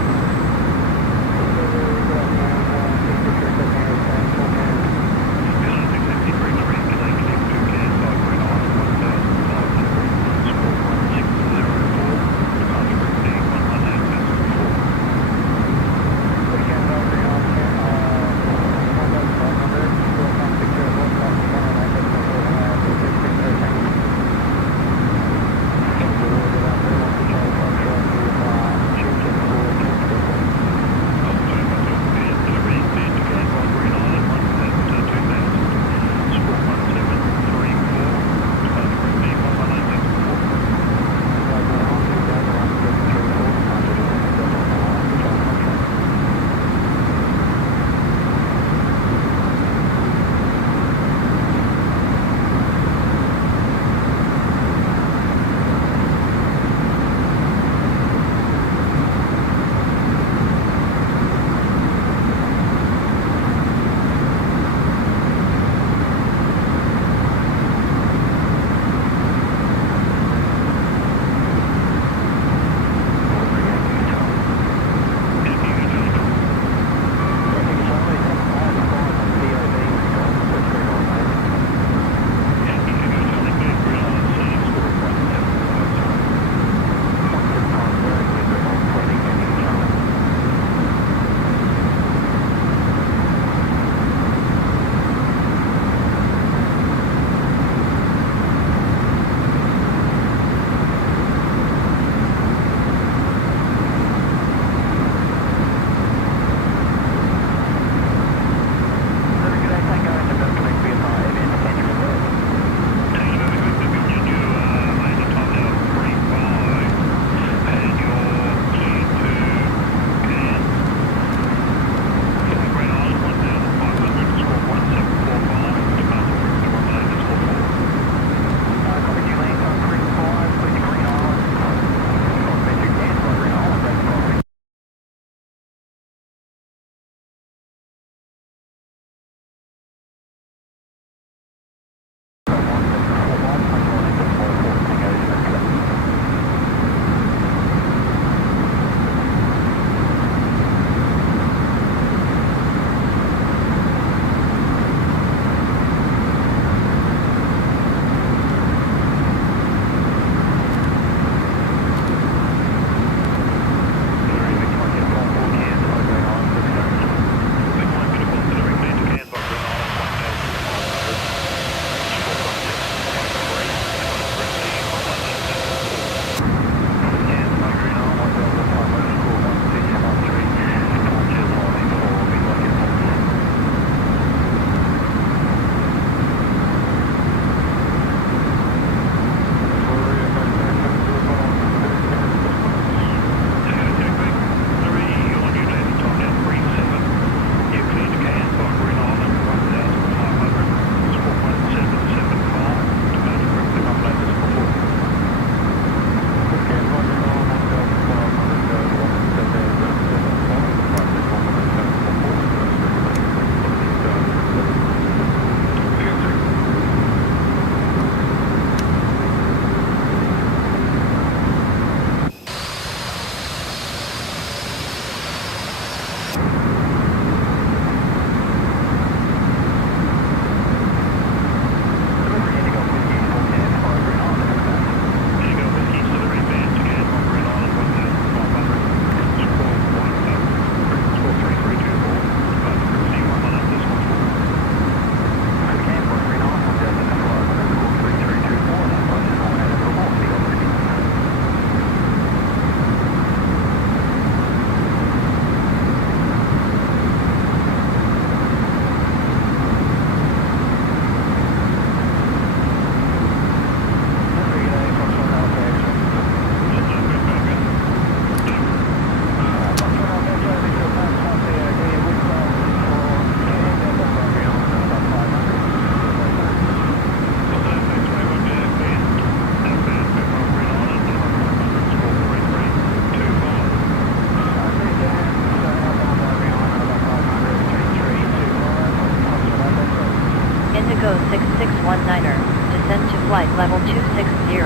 flight level 260,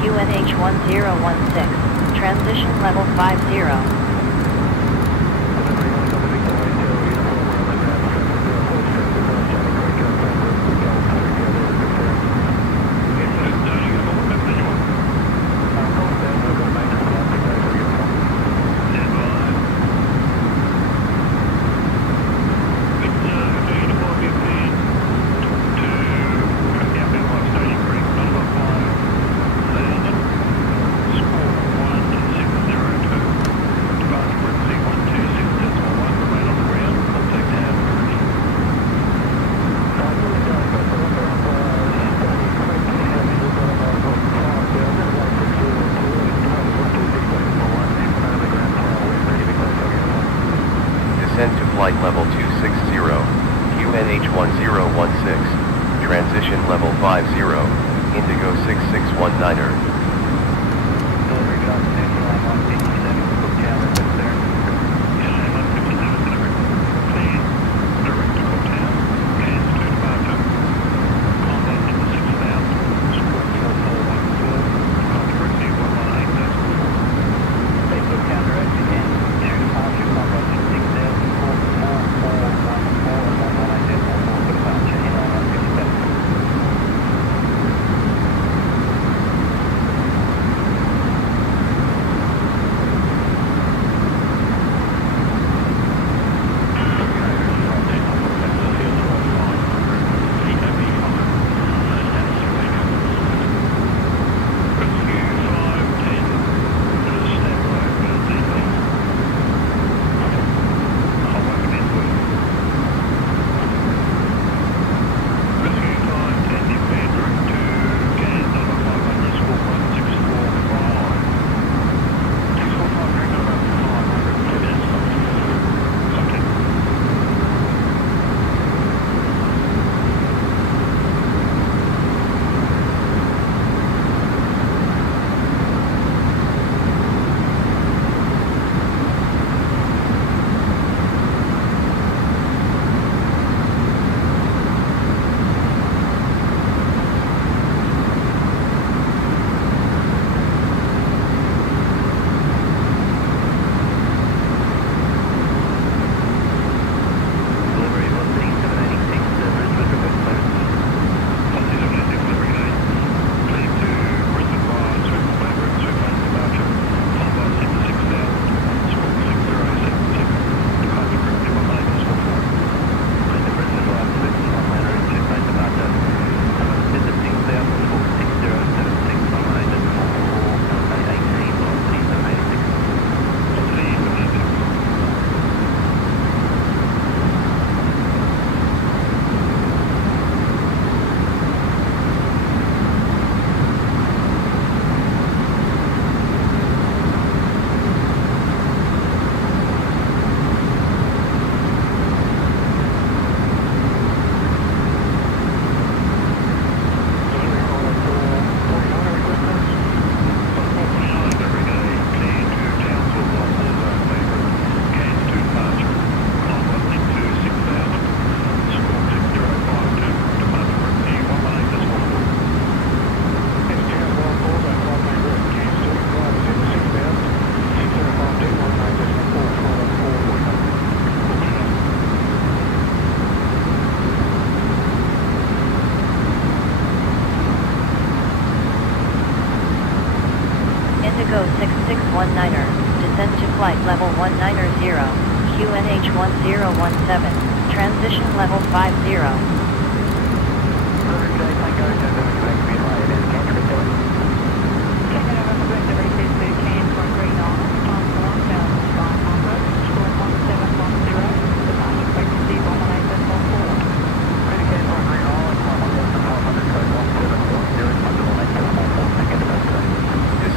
QNH 1016, transition level 50. Descend to flight level 260, QNH 1016, transition level 50, Indigo 6619er. Indigo 6619er, descend to flight level 190, QNH 1017, transition level 50.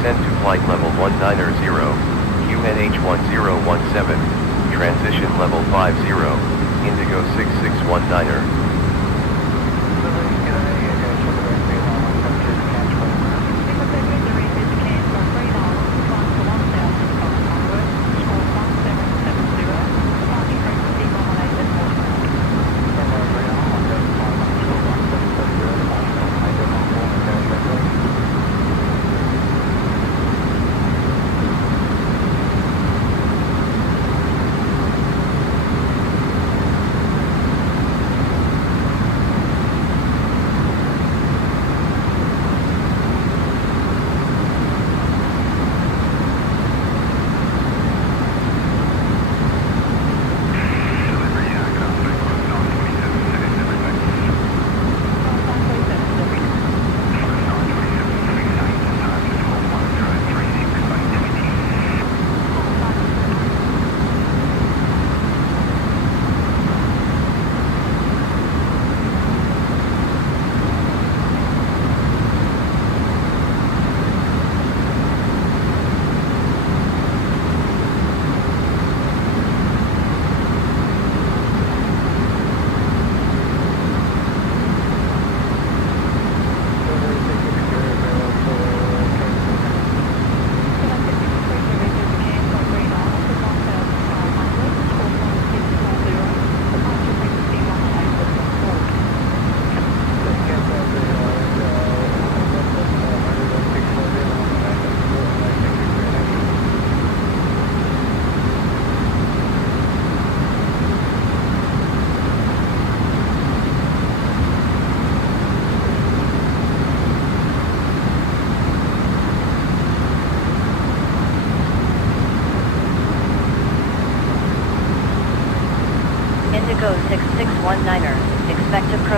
Descend to flight level 190, QNH 1017, transition level 50, Indigo 6619er.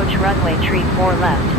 approach runway tree 4 left.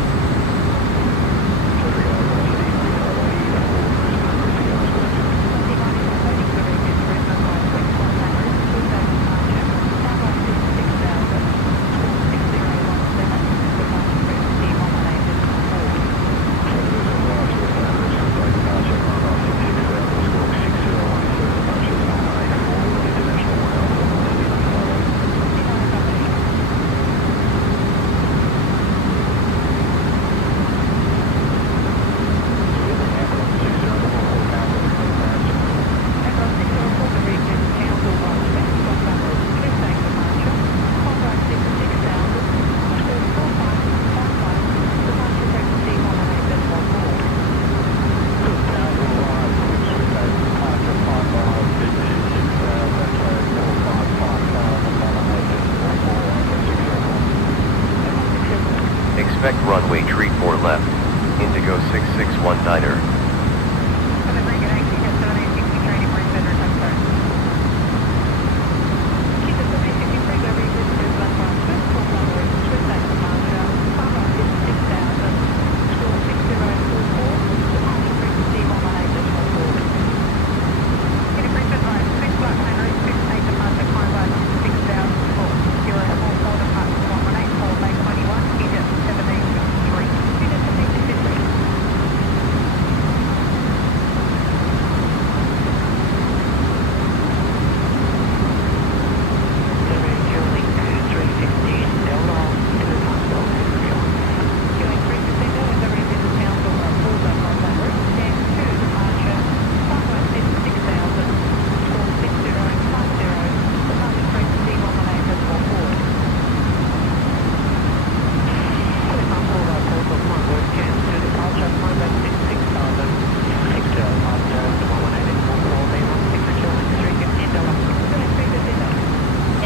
Expect runway tree 4 left, Indigo 6619er.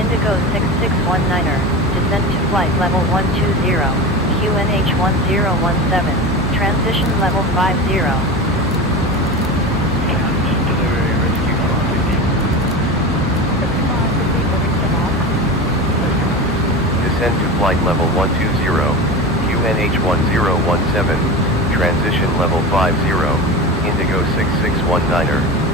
Indigo 6619er, descent to flight level 120, QNH 1017, transition level 50. Descend to flight level 120, QNH 1017, transition level 50, Indigo 6619er.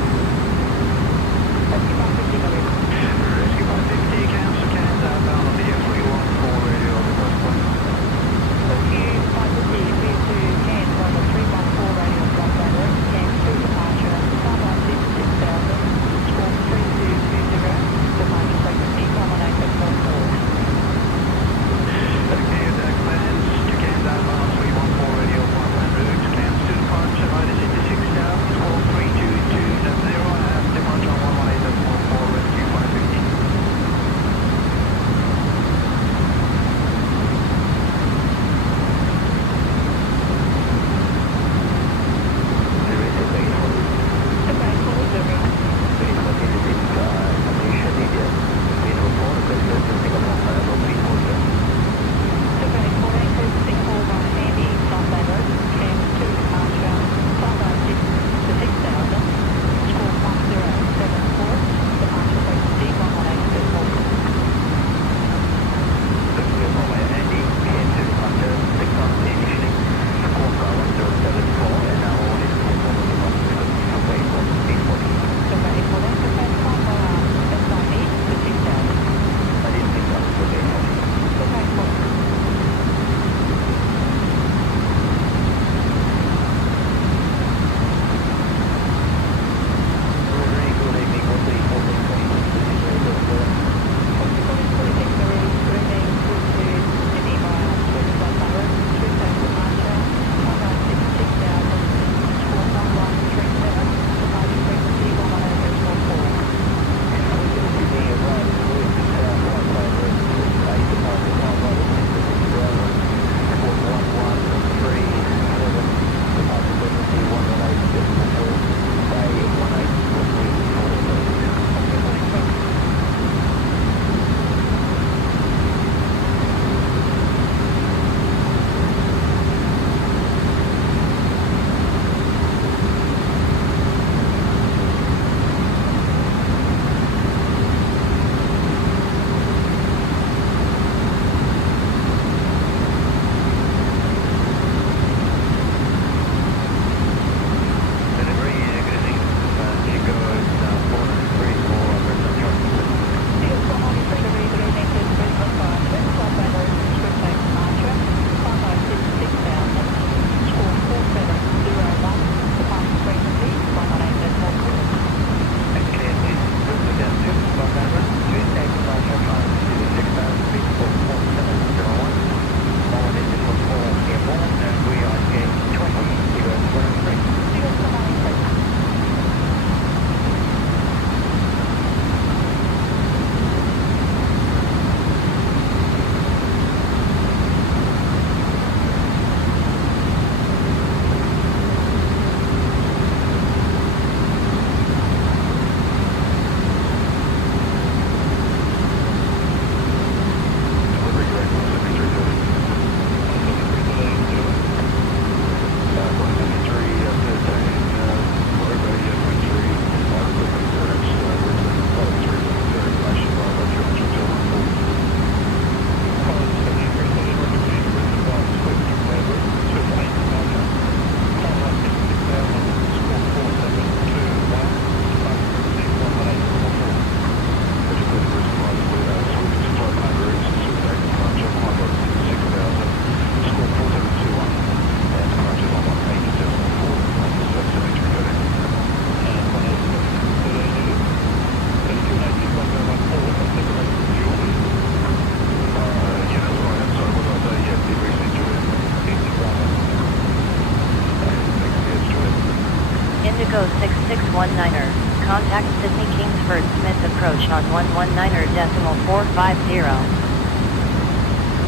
Indigo 6619er, contact Sydney Kingsford Smith approach on 119.450.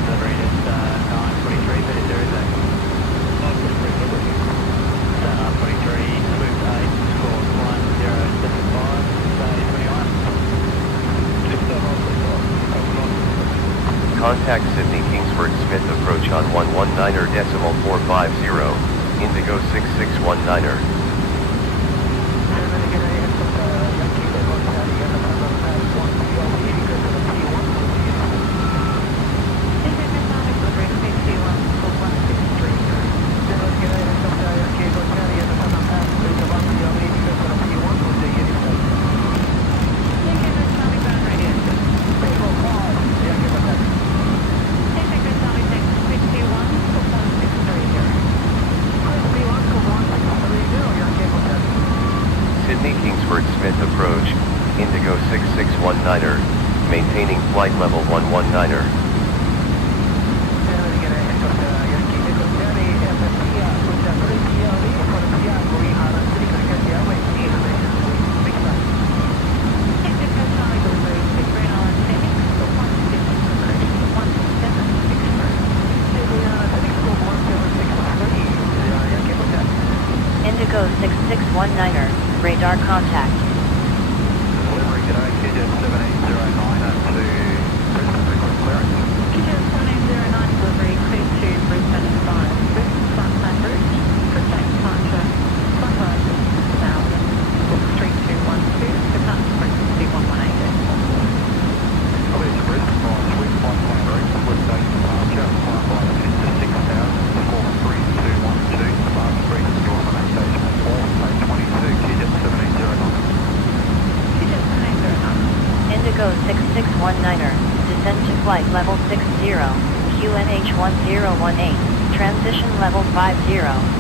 Delivery is 923, but there is a 923, Swift 8, score 1075, say 21. Contact Sydney Kingsford Smith approach on 119.450, Indigo 6619er. Sydney Kingsford Smith approach, Indigo 6619er, maintaining flight level 119er. Indigo 6619er, radar contact. Delivery, g'day, QJ 1709 up to Brisbane, request clearance. QJ 1709 delivery, clear to Brisbane and 5. Brisbane flight plan route, for state departure, flight line 3212, departure frequency 118. Clear to Brisbane by Swift flight plan route, Swift date departure, flight by 6000, score 3212, departure frequency 118.4, page 22, QJ 1709. Indigo 6619er, descend to flight level 60, QNH 1018, transition level 50.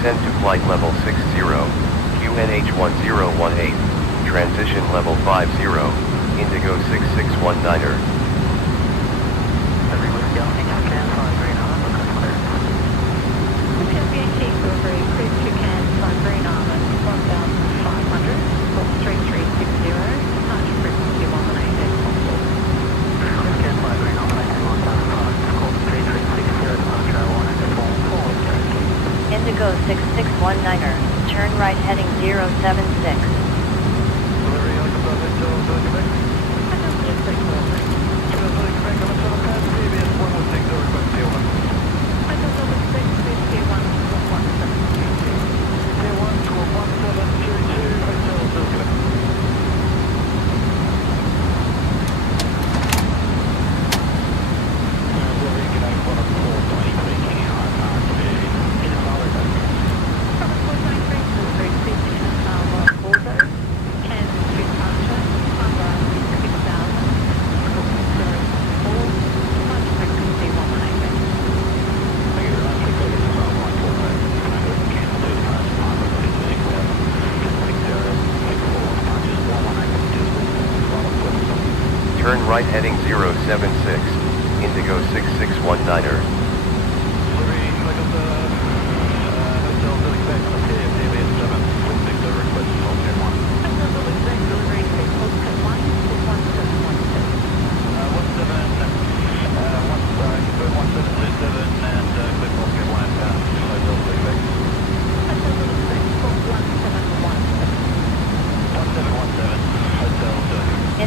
Descend to flight level 60, QNH 1018, transition level 50, Indigo 6619er. Indigo 6619er, turn right heading 076. Turn right heading 076, Indigo 6619er.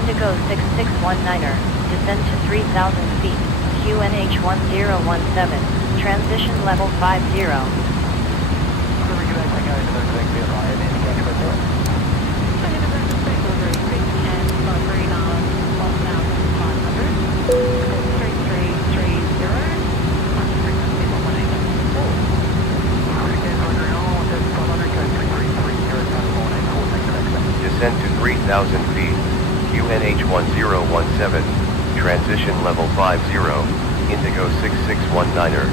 Indigo 6619er, descend to 3,000 feet, QNH 1017, transition level 50. Descend to 3,000 feet, QNH 1017, transition level 50, Indigo 6619er.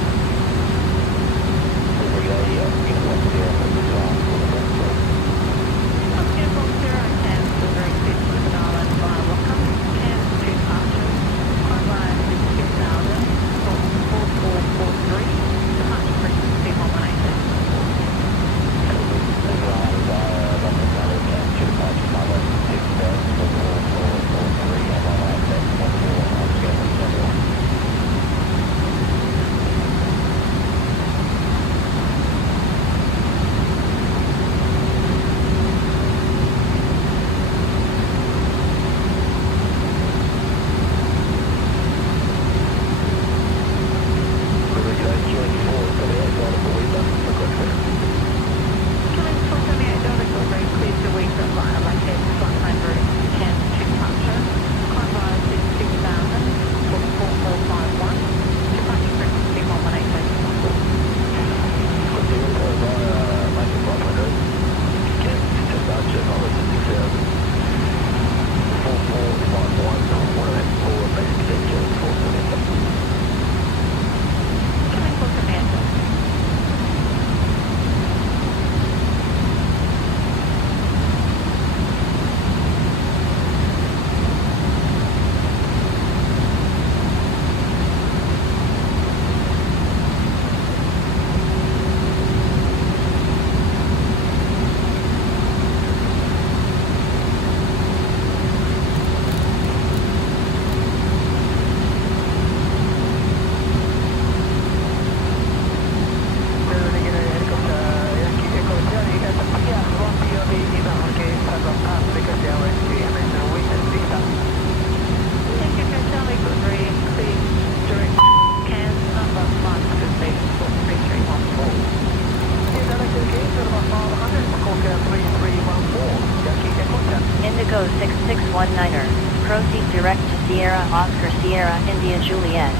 Indigo 6619er, proceed direct to Sierra Oscar Sierra India Juliet.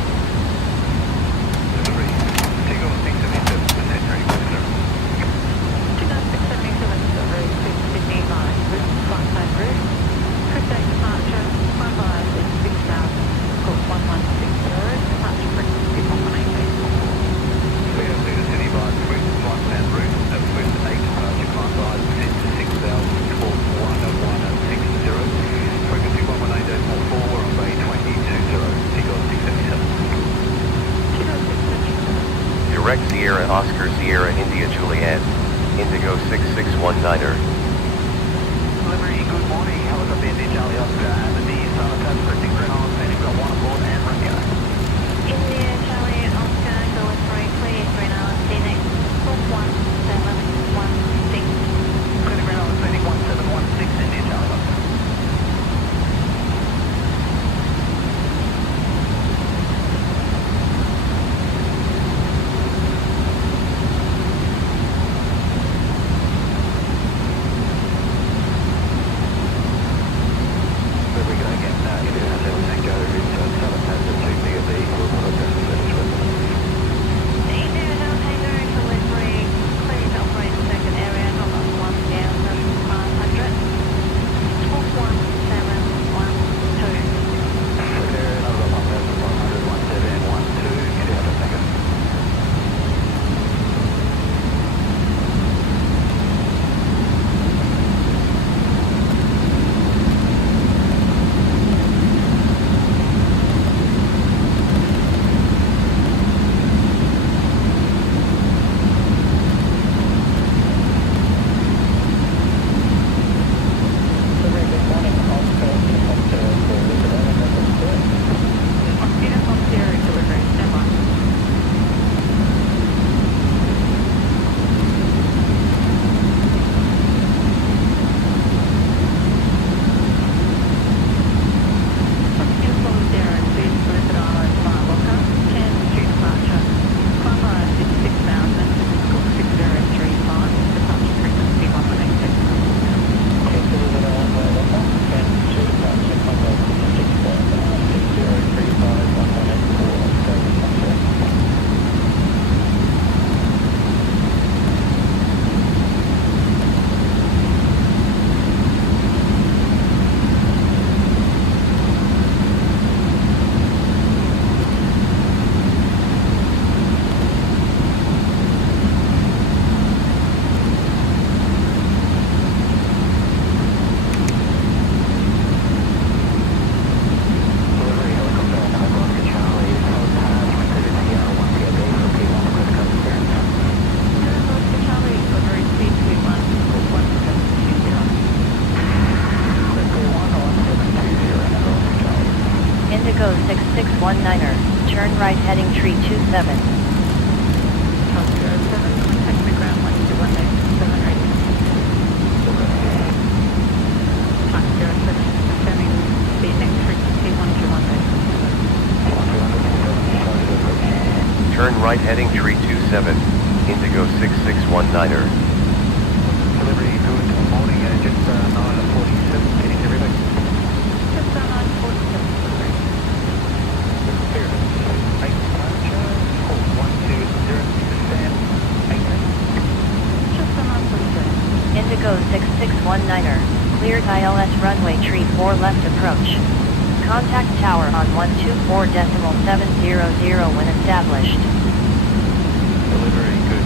Direct Sierra Oscar Sierra India Juliet, Indigo 6619er. Delivery, good morning. Helicopter India Charlie Oscar and the Solitaire scripting Green Island Phoenix got one aboard and run go. India Charlie Oscar, go with 3 clear, Green Island Phoenix 1716. Clear Green Island Phoenix 1716 India Charlie Oscar. Indigo 6619er, turn right heading tree 27. Top 07, contact the ground 1218, radio. Top 07, confirming the next frequency 1218. Turn right heading tree 27, Indigo 6619er. Delivery, good morning, just 9:47, can you hear me? Just 947. Indigo 6619er, cleared ILS runway tree 4 left approach. Contact tower on 124.700 when established. Delivery, good